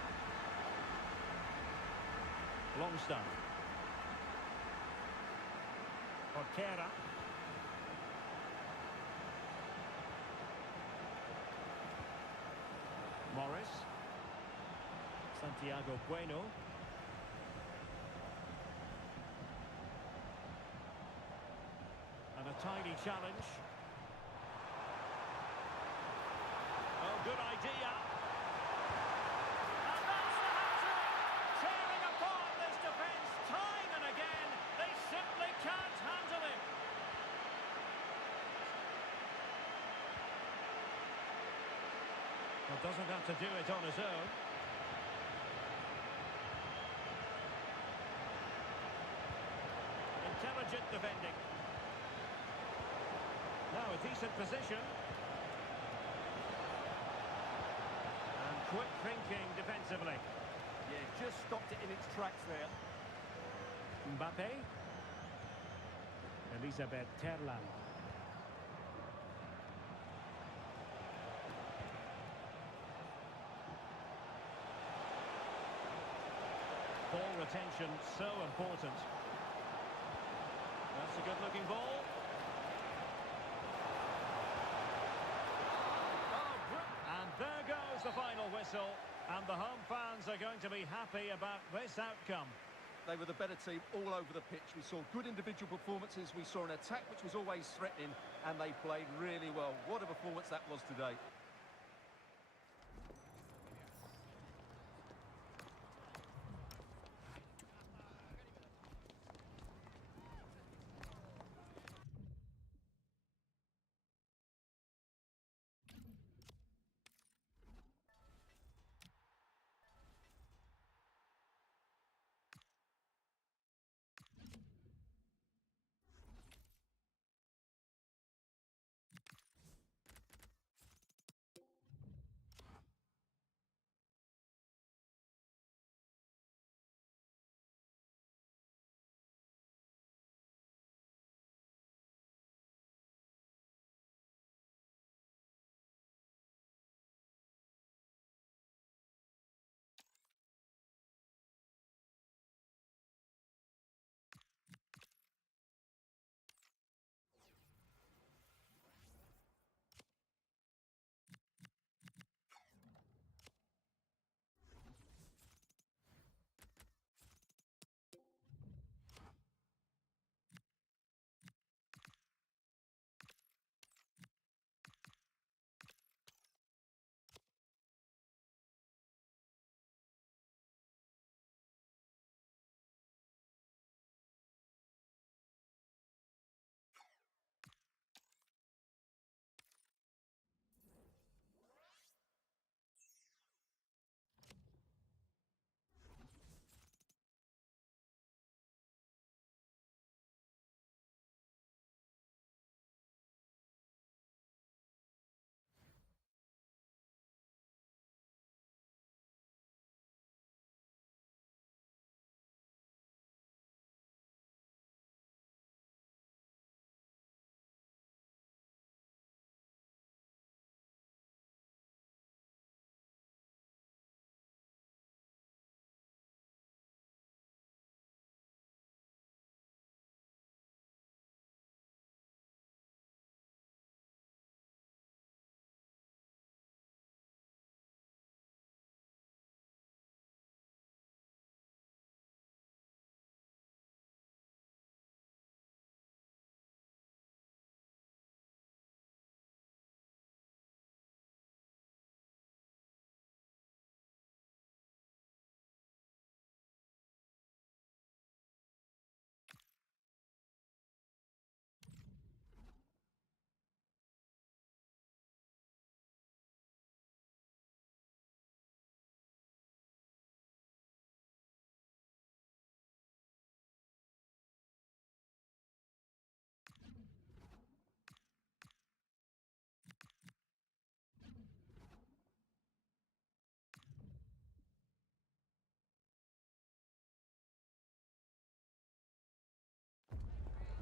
Longstaff. Orquera. Morris. Santiago Bueno. And a tiny challenge. Oh, good idea. And that's the hat-trick! Tearing apart this defence time and again. They simply can't handle him. Well, doesn't have to do it on his own. Intelligent defending. Now a decent position. And quick thinking defensively. Yeah, just stopped it in its tracks there. Mbappe. Elisabeth Terlan. Ball retention so important. That's a good-looking ball. And there goes the final whistle. And the home fans are going to be happy about this outcome. They were the better team all over the pitch. We saw good individual performances. We saw an attack which was always threatening, and they played really well. What a performance that was today.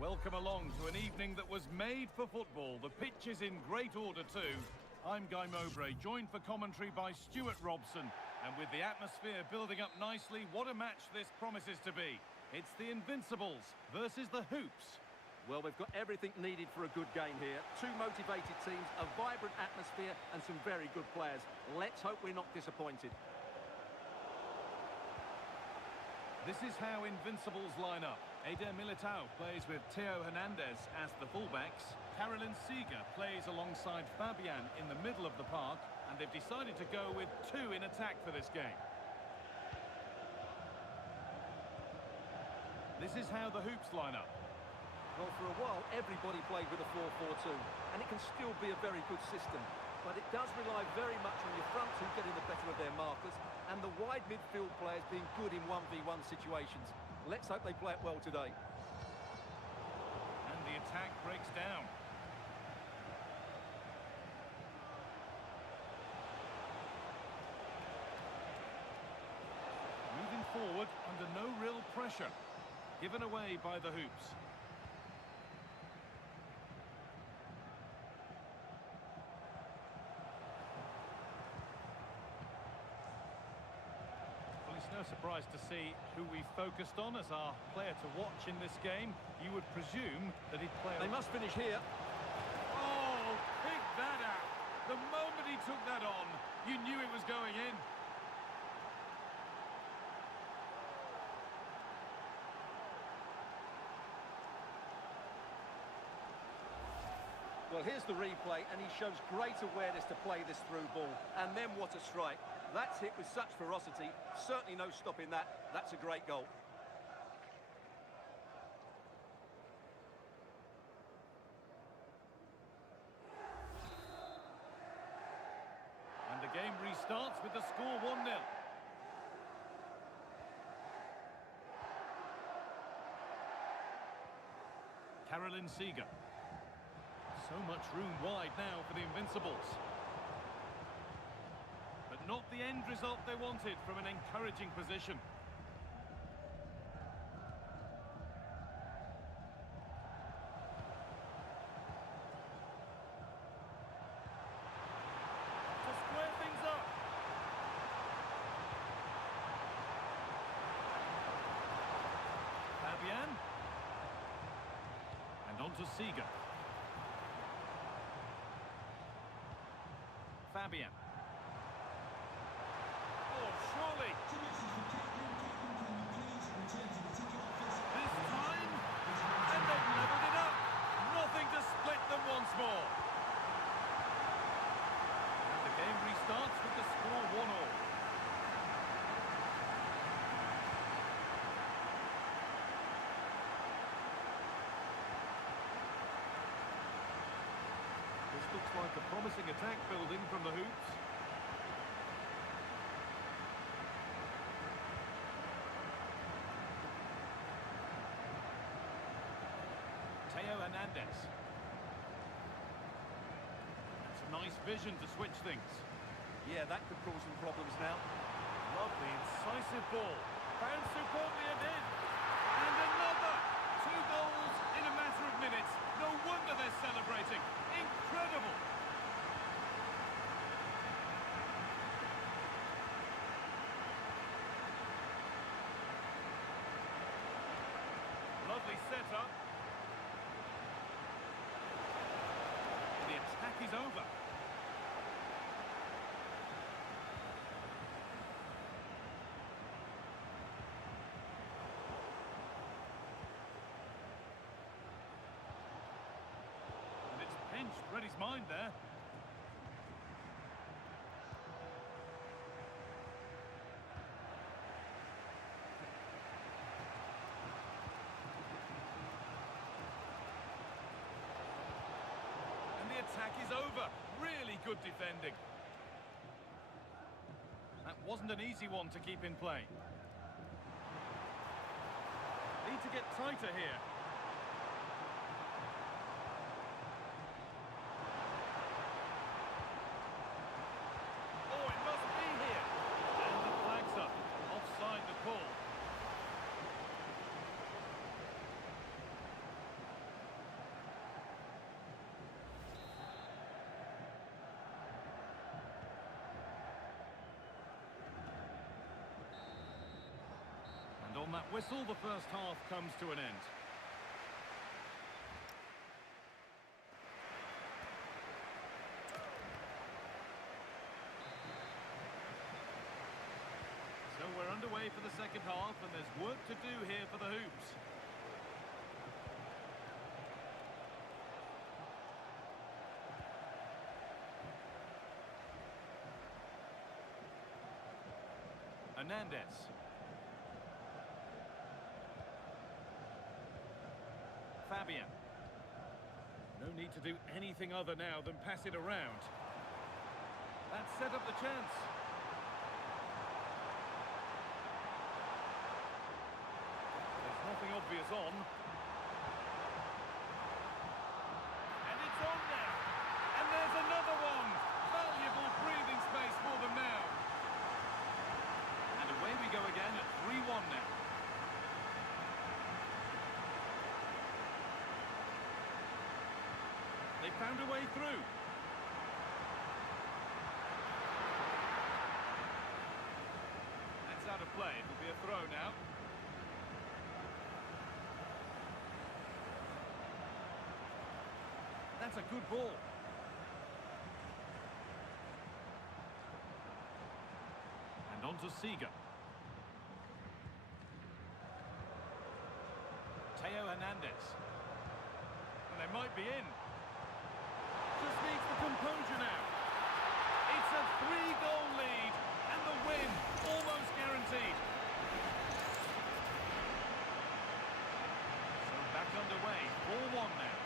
Welcome along to an evening that was made for football. The pitch is in great order too. I'm Guy Mowbray, joined for commentary by Stuart Robson. And with the atmosphere building up nicely, what a match this promises to be. It's the Invincibles versus the Hoops. Well, we've got everything needed for a good game here. Two motivated teams, a vibrant atmosphere and some very good players. Let's hope we're not disappointed. This is how Invincibles line up. Eder Militao plays with Theo Hernandez as the fullbacks. Carolyn Seeger plays alongside Fabian in the middle of the park. And they've decided to go with two in attack for this game. This is how the Hoops line up. Well, for a while, everybody played with a 4-4-2, and it can still be a very good system. But it does rely very much on your front two getting the better of their markers, and the wide midfield players being good in 1v1 situations. Let's hope they play it well today. And the attack breaks down. Moving forward under no real pressure. Given away by the Hoops. No surprise to see who we focused on as our player to watch in this game. You would presume that he'd play... They must finish here. Oh, pick that out. The moment he took that on, you knew it was going in. Well, here's the replay, and he shows great awareness to play this through ball. And then what a strike. That's hit with such ferocity. Certainly no stopping that. That's a great goal. And the game restarts with the score 1-0. Carolyn Seeger. So much room wide now for the Invincibles. But not the end result they wanted from an encouraging position. To square things up. Fabian. And on to Seeger. Fabian. Oh, surely. This time, and they've levelled it up. Nothing to split them once more. And the game restarts with the score 1-1. This looks like a promising attack building from the Hoops. Theo Hernandez. That's a nice vision to switch things. Yeah, that could cause some problems now. Lovely, incisive ball. Found superbly and in. And another! 2 goals in a matter of minutes. No wonder they're celebrating. Incredible! Lovely setup. The attack is over. And it's pinched, read his mind there. The attack is over. Really good defending. That wasn't an easy one to keep in play. Need to get tighter here. Oh, it must be here. And the flag's up. Offside the call. that whistle, the first half comes to an end. So we're underway for the second half, and there's work to do here for the Hoops. Hernandez. Fabian. No need to do anything other now than pass it around. That set up the chance. There's nothing obvious on. And it's on now. And there's another one. Valuable breathing space for them now. And away we go again at 3-1 now. They found a way through. That's out of play. It'll be a throw now. That's a good ball. And on to Seager. Teo Hernandez. And they might be in. Just needs the composure now. It's a 3-goal lead, and the win almost guaranteed. So back underway, 4-1 now.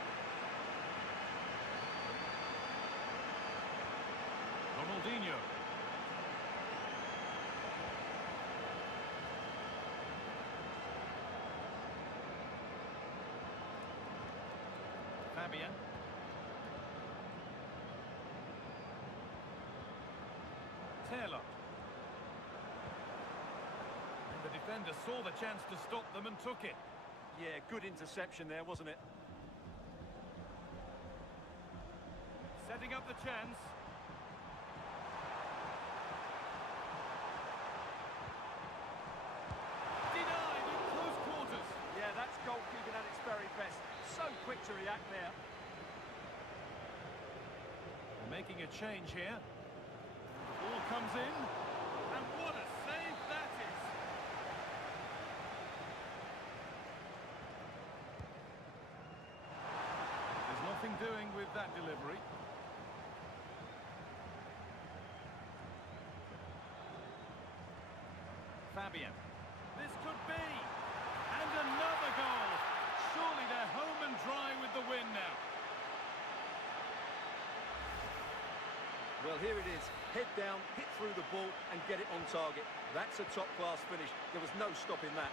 Ronaldinho. Fabian. Taylor. And the defender saw the chance to stop them and took it. Yeah, good interception there, wasn't it? Setting up the chance. Denied in close quarters. Yeah, that's goalkeeping at its very best. So quick to react there. They're making a change here. Ball comes in, and what a save that is! There's nothing doing with that delivery. Fabian. This could be! And another goal! Surely they're home and dry with the win now. Well, here it is. Head down, hit through the ball and get it on target. That's a top-class finish. There was no stopping that.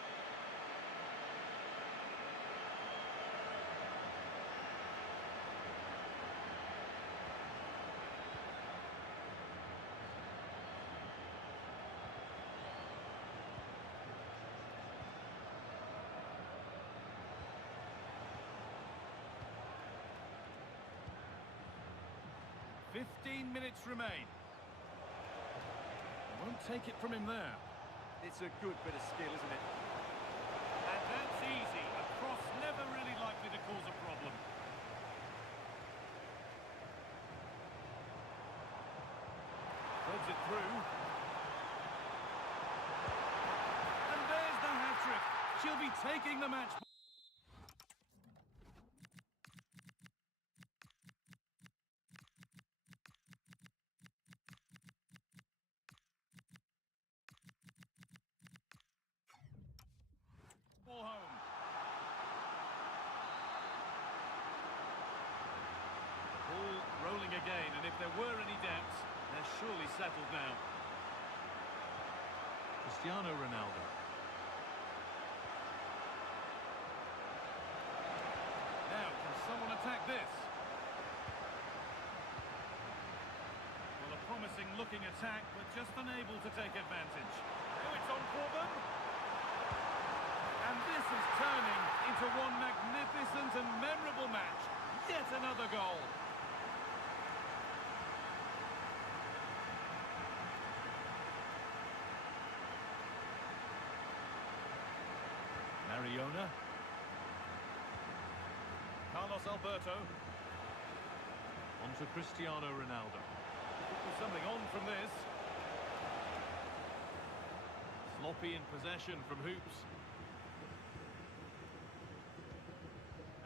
"15 minutes remain. They won't take it from him there. It's a good bit of skill, isn't it? And that's easy. A cross never really likely to cause a problem. Threads it through. And there's the hat-trick. She'll be taking the match. Ball home. Ball rolling again, and if there were any doubts, they're surely settled now. Cristiano Ronaldo. Now, can someone attack this? Well, a promising looking attack, but just unable to take advantage. Oh, it's on for them. And this is turning into one magnificent and memorable match. Yet another goal. Carlos Alberto. On to Cristiano Ronaldo. There's something on from this. Sloppy in possession from Hoops.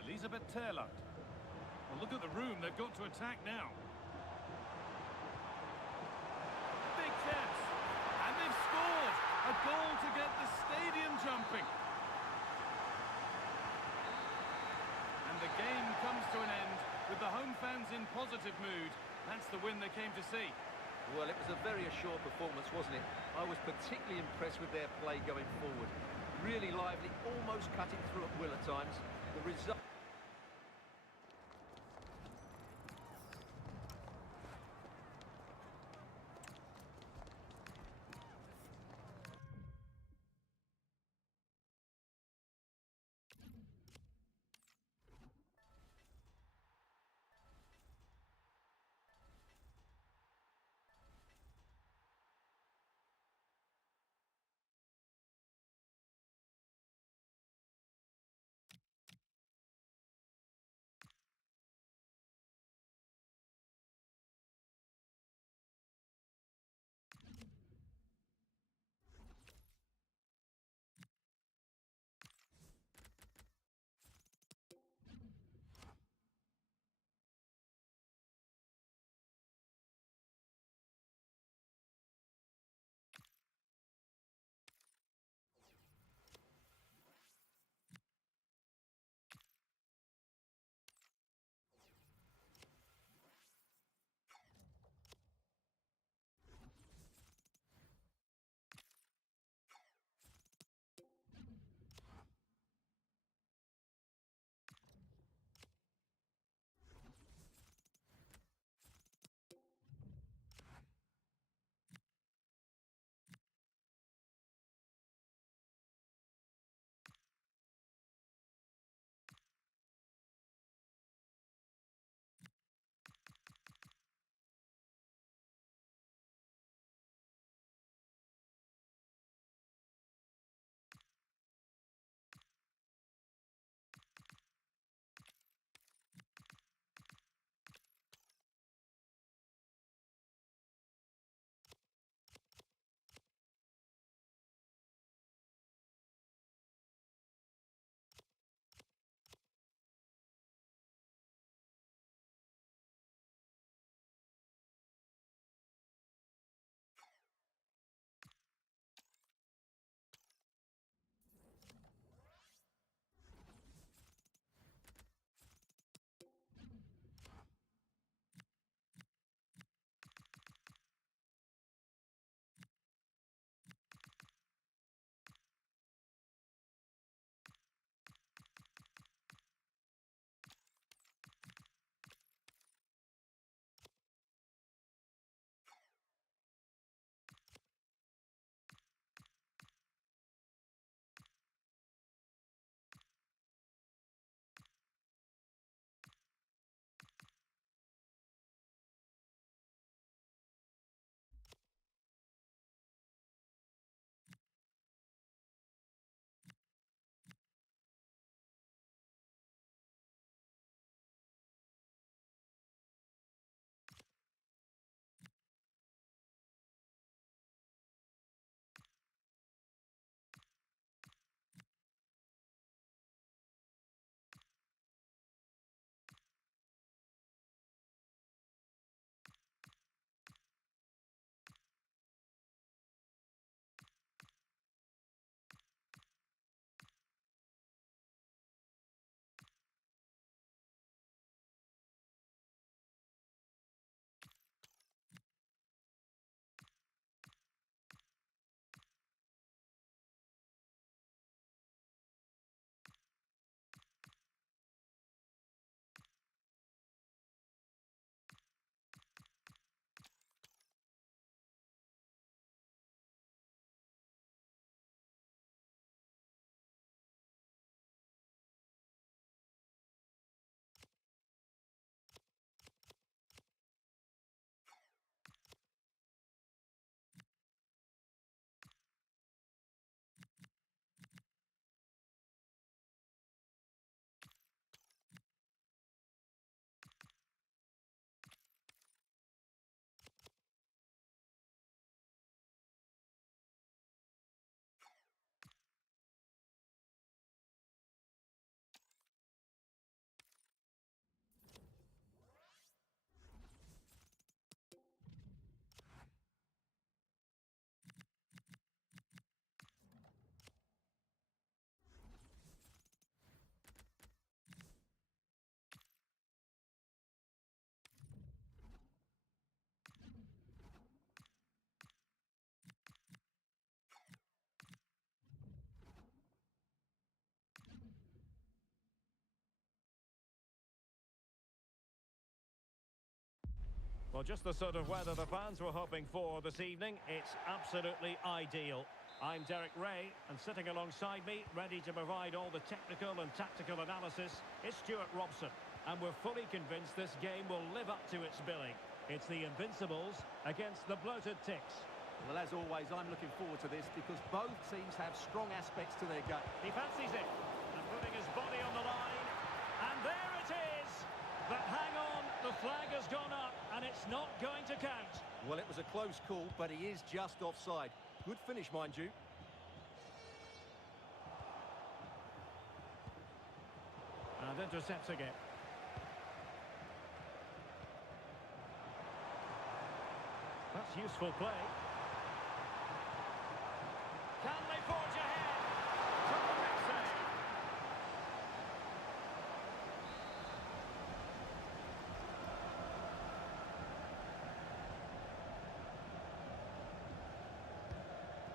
Elisabeth Terland. Well, look at the room they've got to attack now. Big chance. And they've scored. A goal to get the stadium jumping. And the game comes to an end with the home fans in positive mood. That's the win they came to see. Well, it was a very assured performance, wasn't it? I was particularly impressed with their play going forward. Really lively, almost cutting through at will at times. The result... Well, just the sort of weather the fans were hoping for this evening. It's absolutely ideal. I'm Derek Ray, and sitting alongside me, ready to provide all the technical and tactical analysis, is Stuart Robson. And we're fully convinced this game will live up to its billing. It's the Invincibles against the Bloated Ticks. Well, as always, I'm looking forward to this because both teams have strong aspects to their game. He fancies it, and putting his body on the line. And there it is! But hang on, the flag has gone up, and it's not going to count. Well, it was a close call, but he is just offside. Good finish, mind you. And intercepts again. That's useful play. Can they forge ahead? Terrific save.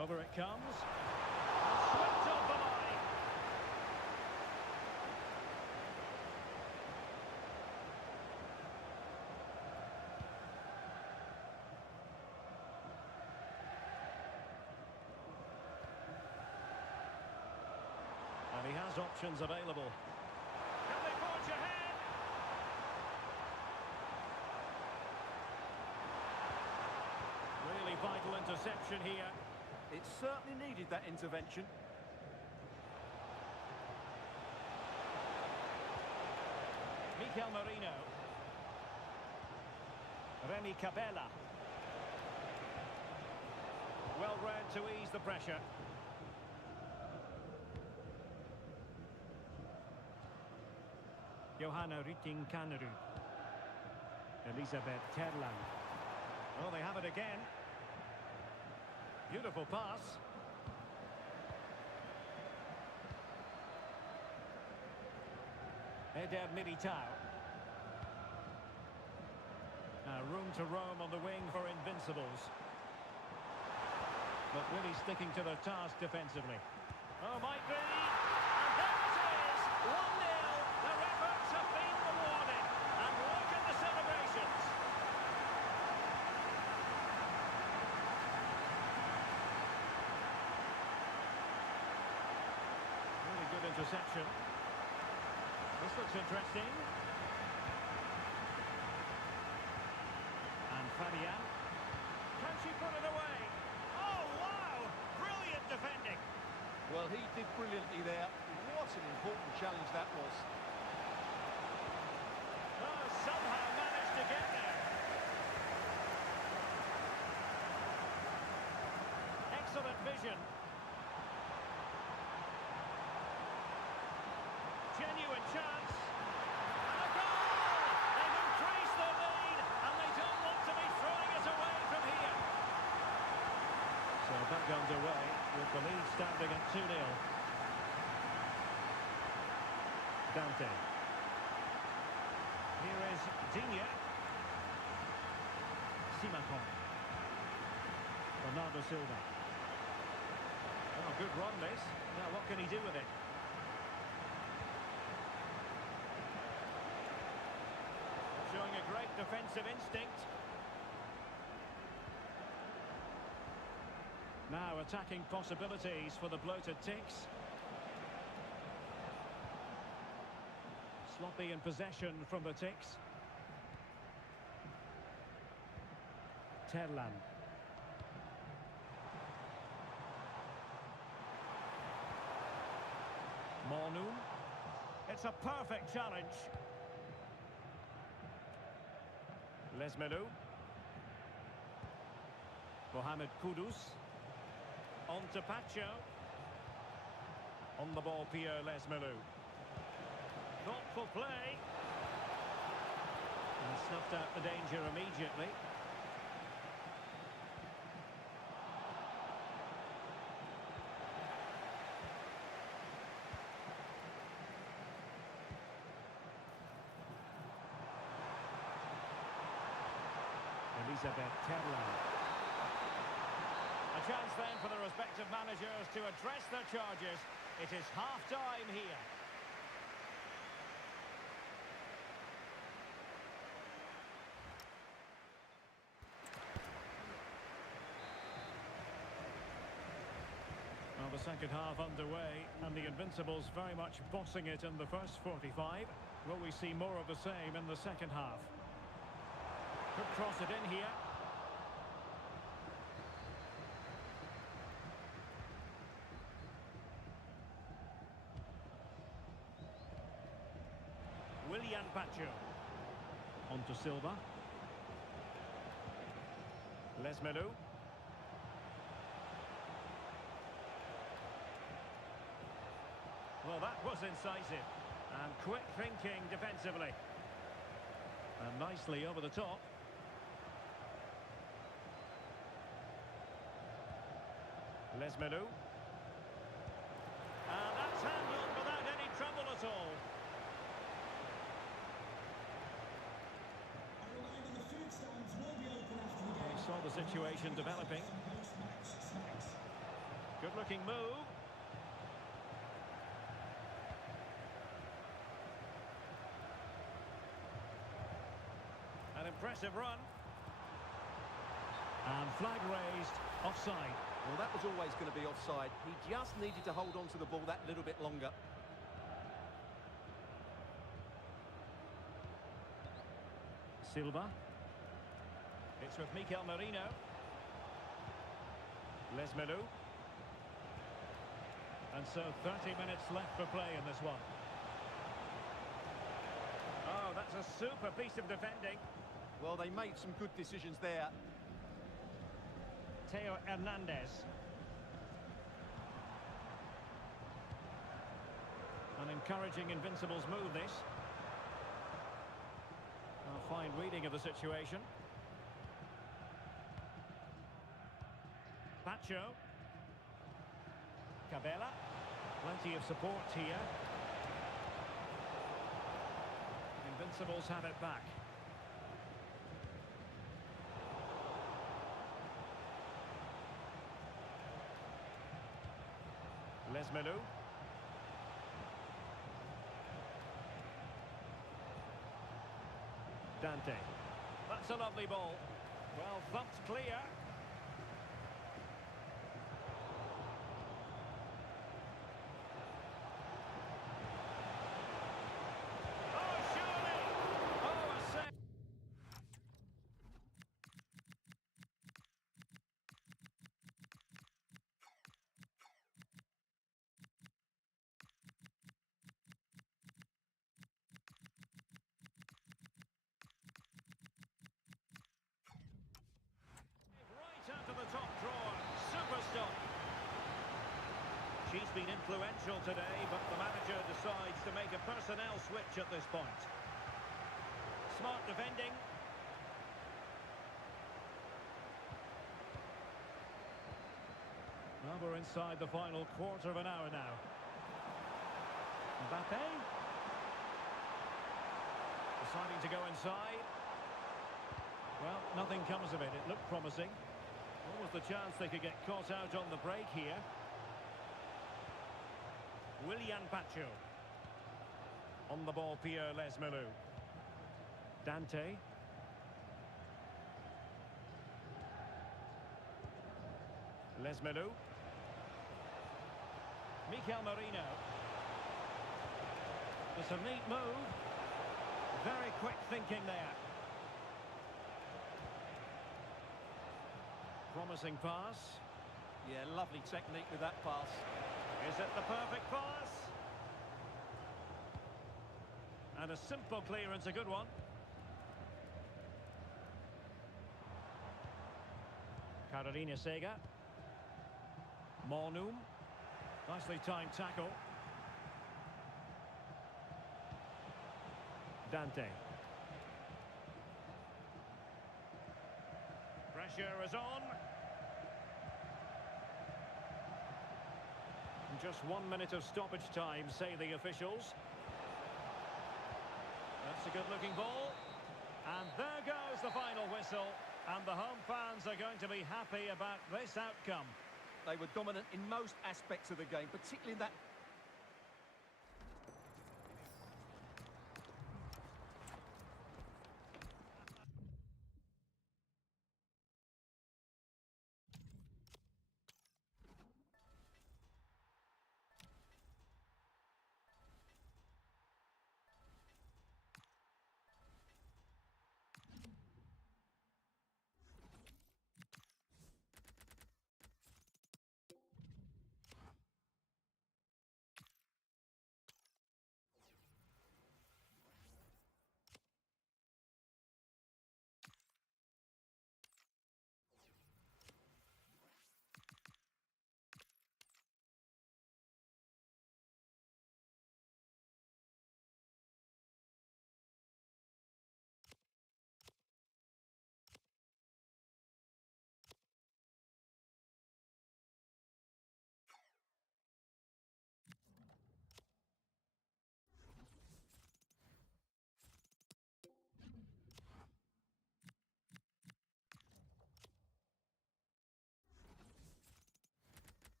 Over it comes. And swept off the line. And he has options available. Can they forge ahead? Really vital interception here. It certainly needed that intervention. Mikel Merino. Remy Cabella. Well read to ease the pressure. Johanna Rytting-Kanerud. Elisabeth Terland. Oh, they have it again. Beautiful pass. Eder Militao. Room to roam on the wing for Invincibles. But really sticking to their task defensively. Oh, might be. And there it is! 1-0. Their efforts have been rewarded. And look at the celebrations. Really good interception. This looks interesting. And Fabian. Can she put it away? Oh, wow! Brilliant defending. Well, he did brilliantly there. What an important challenge that was. Oh, somehow managed to get there. Excellent vision. Genuine chance. And a goal! They've increased their lead, and they don't want to be throwing it away from here. So back underway with the lead standing at 2-0. Dante. Here is Digne. Simakon. Bernardo Silva. Oh, good run this. Now what can he do with it? Showing a great defensive instinct. Now attacking possibilities for the Bloated Ticks. Sloppy in possession from the Ticks. Terland. Mornu. It's a perfect challenge. Lesmelou. Mohamed Kudus. On to Pacho. On the ball, Pierre Lesmelou. Thoughtful play. And snuffed out the danger immediately. Elisabeth Terland. A chance then for the respective managers to address their charges. It is half-time here. second half underway, and the Invincibles very much bossing it in the first 45. Will we see more of the same in the second half? Could cross it in here. Willian Pacho. On to Silva. Lesmelu. Well, that was incisive. And quick thinking defensively. And nicely over the top. Lesmelu. And that's handled without any trouble at all. A reminder, the food stands will be open after the game. We saw the situation developing. Post-match snacks. Good looking move. An impressive run. And flag raised, offside. Well, that was always going to be offside. He just needed to hold on to the ball that little bit longer. Silva. It's with Mikel Merino. Lesmelu. And so 30 minutes left for play in this one. Oh, that's a super piece of defending. Well, they made some good decisions there. Theo Hernandez. An encouraging Invincibles move, this. A fine reading of the situation. Pacho. Cabela. Plenty of support here. Invincibles have it back. Lesmelu. Dante. That's a lovely ball. Well, thumped clear. Oh, surely! Oh, a save! Right out of the top drawer. Super stop. She's been influential today, but the manager decides to make a personnel switch at this point. Smart defending. Well, we're inside the final quarter of an hour now. Mbappe. Deciding to go inside. Well, nothing comes of it. It looked promising. What was the chance they could get caught out on the break here? Willian Pacho. On the ball, Pierre Lesmelu. Dante. Lesmelu. Mikel Merino. It's a neat move. Very quick thinking there. Promising pass. Yeah, lovely technique with that pass. Is it the perfect pass? And a simple clearance, a good one. Carolina Sega. Mornum. Nicely timed tackle. Dante. Pressure is on. Just 1 minute of stoppage time, say the officials. That's a good-looking ball. And there goes the final whistle. And the home fans are going to be happy about this outcome. They were dominant in most aspects of the game, particularly in that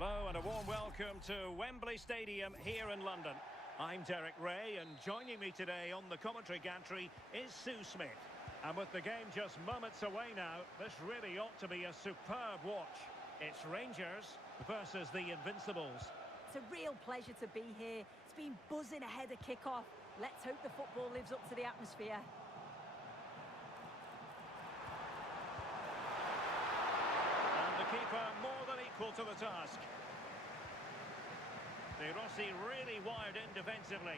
Hello and a warm welcome to Wembley Stadium here in London. I'm Derek Ray, and joining me today on the commentary gantry is Sue Smith. And with the game just moments away now, this really ought to be a superb watch. It's Rangers versus the Invincibles. It's a real pleasure to be here. It's been buzzing ahead of kick-off. Let's hope the football lives up to the atmosphere. And the keeper more than equal to the task. De Rossi really wired in defensively.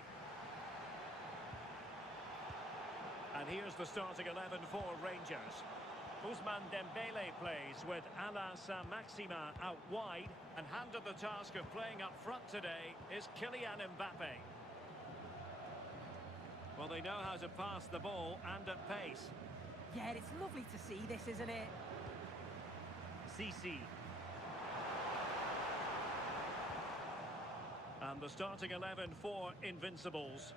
And here's the starting 11 for Rangers. Ousmane Dembele plays with Alain Saint-Maximin out wide, and handed the task of playing up front today is Kylian Mbappe. Well, they know how to pass the ball and at pace. Yeah, it's lovely to see this, isn't it? Sisi. And the starting 11 for Invincibles.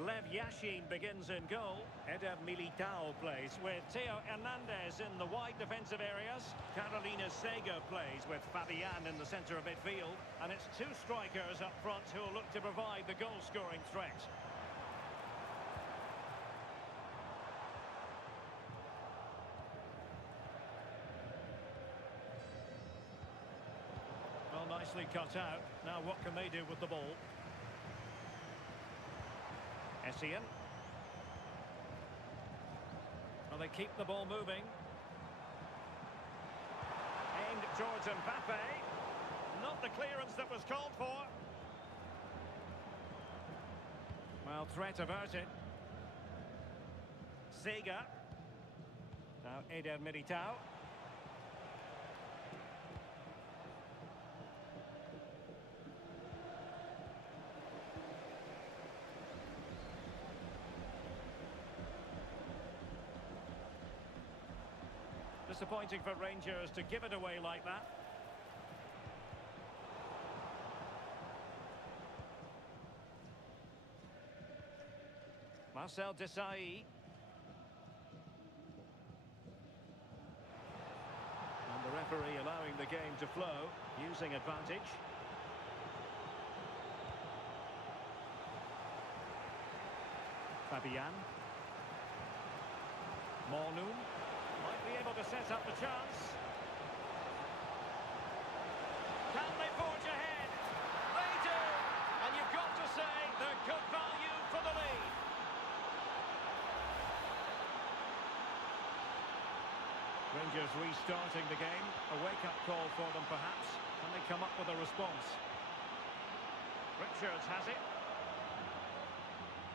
Lev Yashin begins in goal. Eder Militao plays with Theo Hernandez in the wide defensive areas. Carolina Sega plays with Fabian in the centre of midfield. And it's two strikers up front who will look to provide the goal-scoring threat. Well, nicely cut out. Now what can they do with the ball? Essien. Well, they keep the ball moving. Aimed towards Mbappe. Not the clearance that was called for. Well, threat averted. Sega. Now Eder Militao. Disappointing for Rangers to give it away like that. Marcel Desailly. And the referee allowing the game to flow, using advantage. Fabian. Mornoon. Might be able to set up the chance. Can they forge ahead? They do! And you've got to say they're good value for the lead. Rangers restarting the game. A wake-up call for them, perhaps. Can they come up with a response? Richards has it.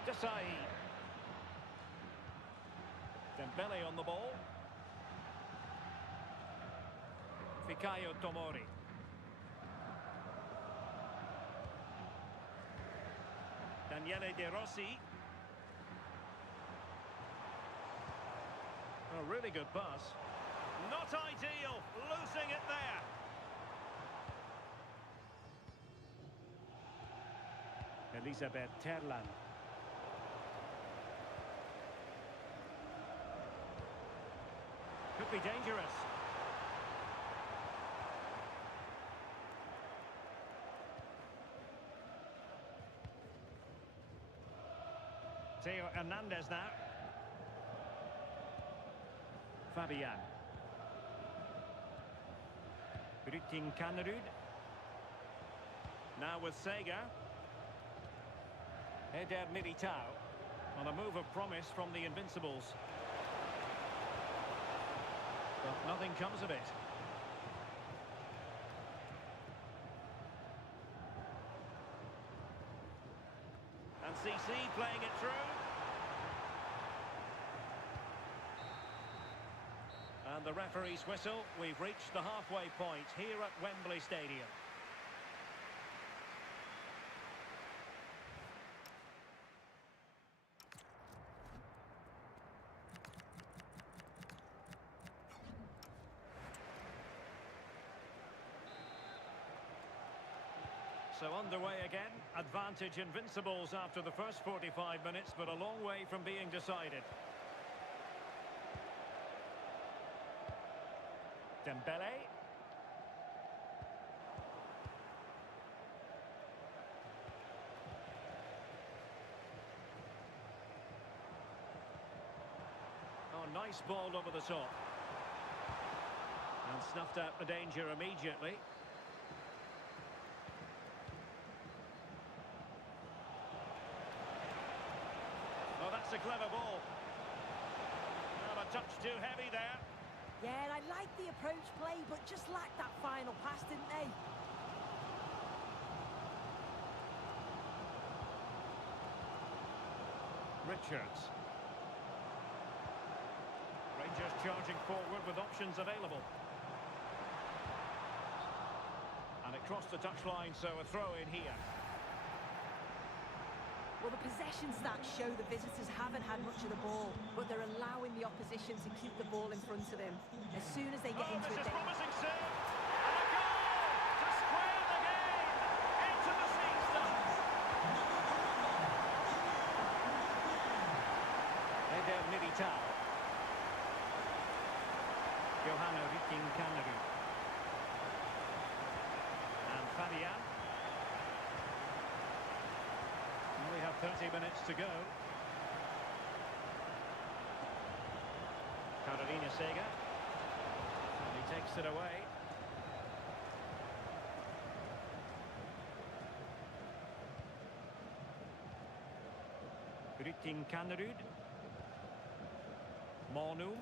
Desailly. Dembele on the ball. Fikayo Tomori. Daniele De Rossi. A really good pass. Not ideal, losing it there. Elisabeth Terlan. Could be dangerous. Theo Hernandez now. Fabian. Brutin Kanerud. Now with Sega. Eder Militao. On a move of promise from the Invincibles. But nothing comes of it. And CC playing it through. And the referee's whistle. We've reached the halfway point here at Wembley Stadium. So underway again. Advantage Invincibles after the first 45 minutes, but a long way from being decided. Dembele. nice ball over the top. And snuffed out the danger immediately. Oh, that's a clever ball. Well, a touch too heavy there. Yeah, I like the approach play, but just lacked that final pass, didn't they? Richards. Rangers charging forward with options available. And it crossed the touchline, so a throw in here. Well, the possession stats show the visitors haven't had much of the ball, but they're allowing the opposition to keep the ball in front of them. As soon as they get into this it, is promising save. And a goal to square the game. Into the seats now. Eder Militao. Johanna Rytting-Kaneryd. And Fabian. We have 30 minutes to go. Carolina Sega. And he takes it away. Rytting-Kaneryd. Monum.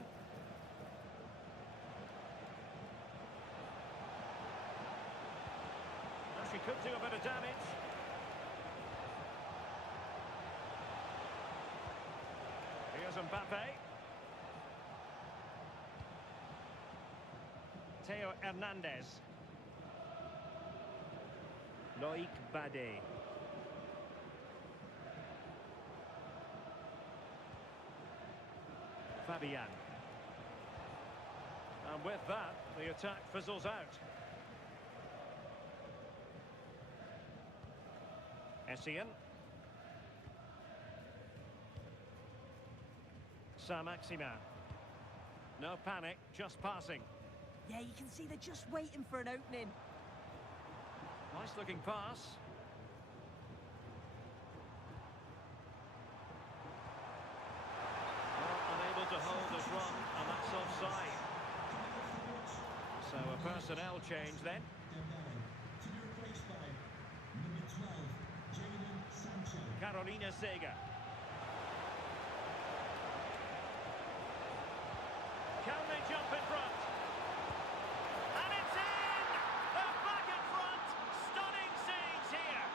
She could do a bit of damage. Here's Mbappe. Theo Hernandez. Loic Bade. Fabian. And with that, the attack fizzles out. Essien. Saint-Maximin. No panic, just passing. yeah, you can see they're just waiting for an opening. Nice looking pass. Well, unable to hold his run, and that's offside. So a personnel change then. To be replaced by number 12, Jadon Sancho. Carolina Sega. Can they jump in front? And it's in! They're back in front! Stunning scenes here!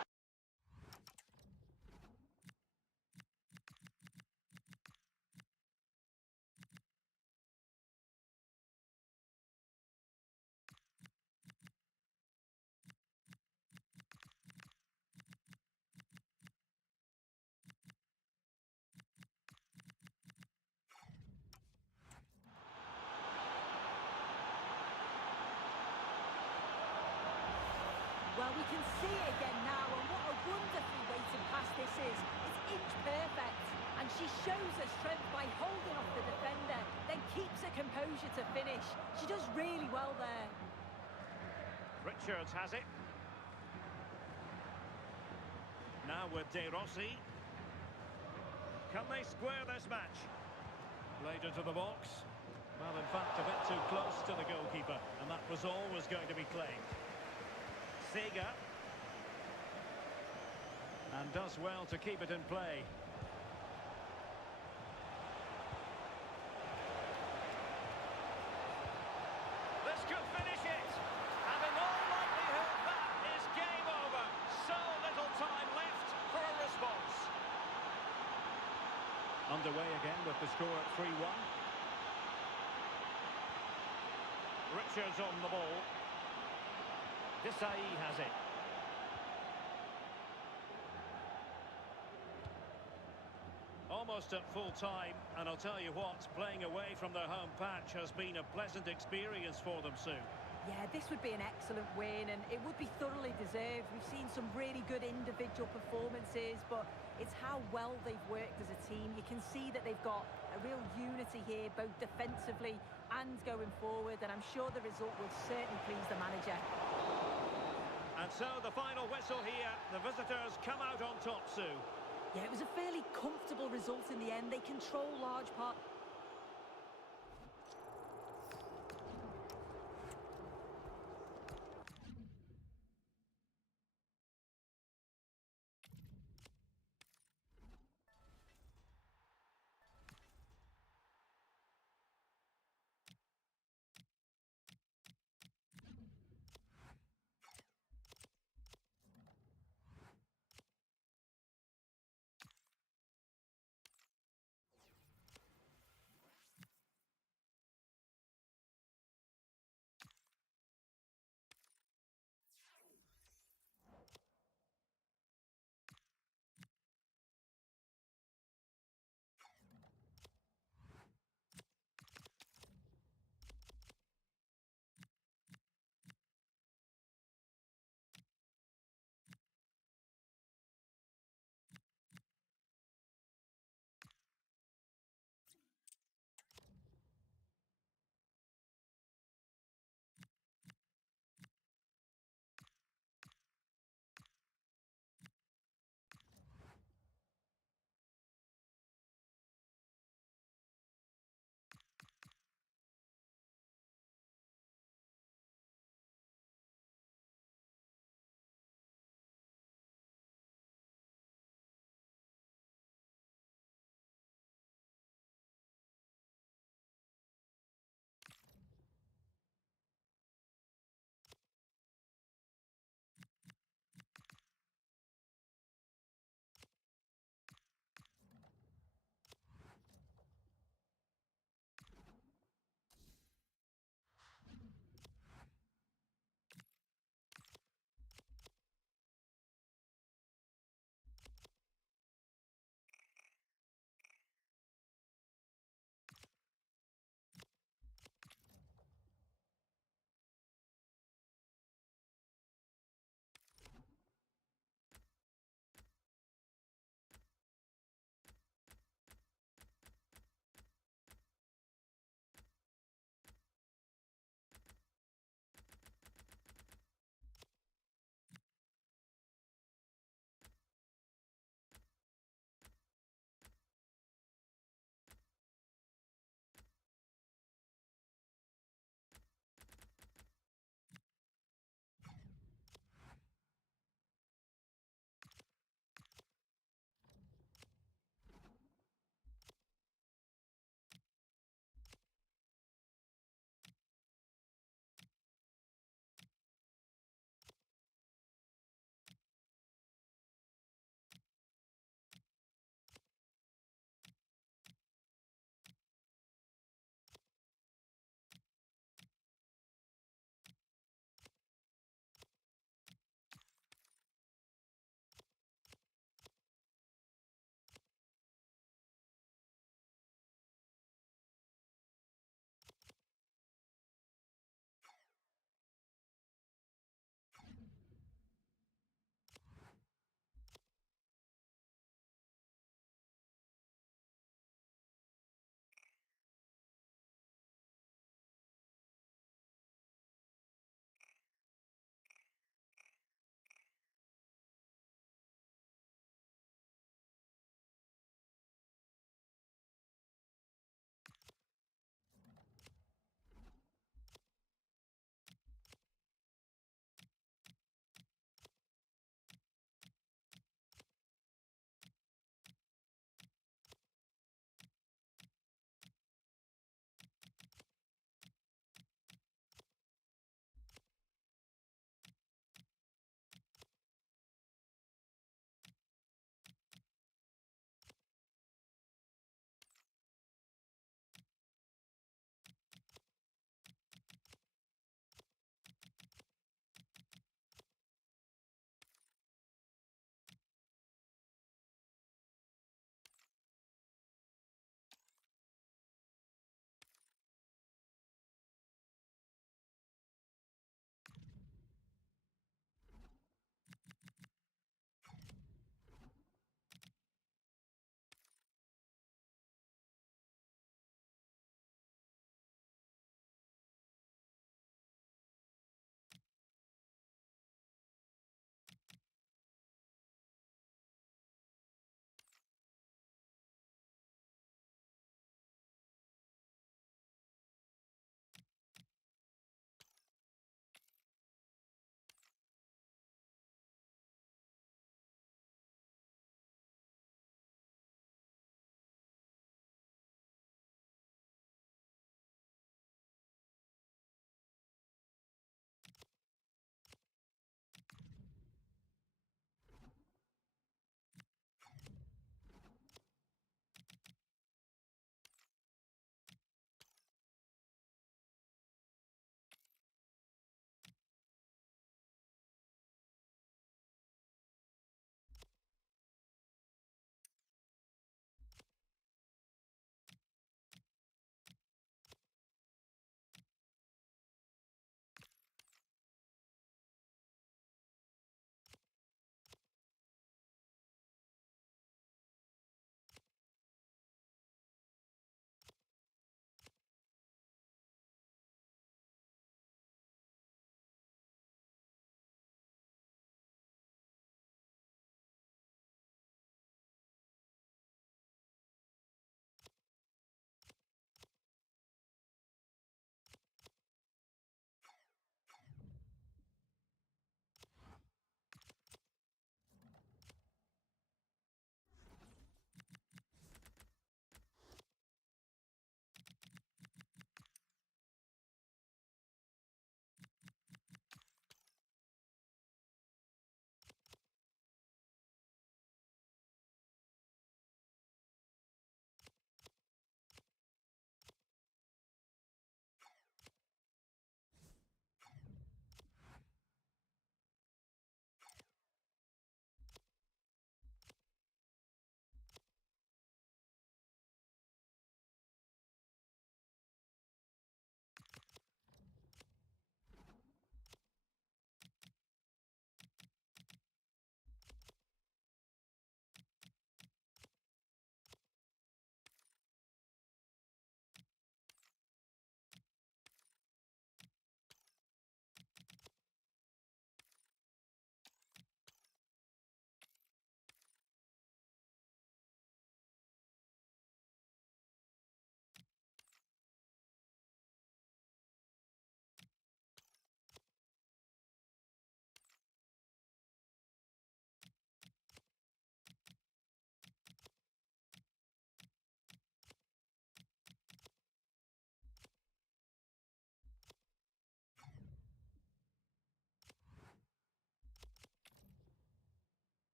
Well, we can see it again now, and what a wonderful weighted pass this is. It's inch perfect, and she shows her strength by holding off the defender, then keeps her composure to finish. She does really well there. Richards has it. Now with De Rossi. Can they square this match? Played into the box. Well, in fact, a bit too close to the goalkeeper, and that was always going to be claimed. Sega. And does well to keep it in play. This could finish it. And in all likelihood, that is game over. So little time left for a response. Underway again with the score at 3-1. Richards on the ball. Desai has it. Almost at full time, and I'll tell you what, playing away from their home patch has been a pleasant experience for them, Sue. Yeah, this would be an excellent win, and it would be thoroughly deserved. We've seen some really good individual performances, but it's how well they've worked as a team. You can see that they've got a real unity here, both defensively and going forward, and I'm sure the result will certainly please the manager. And so the final whistle here. The visitors come out on top, Sue. Yeah, it was a fairly comfortable result in the end. They control large part.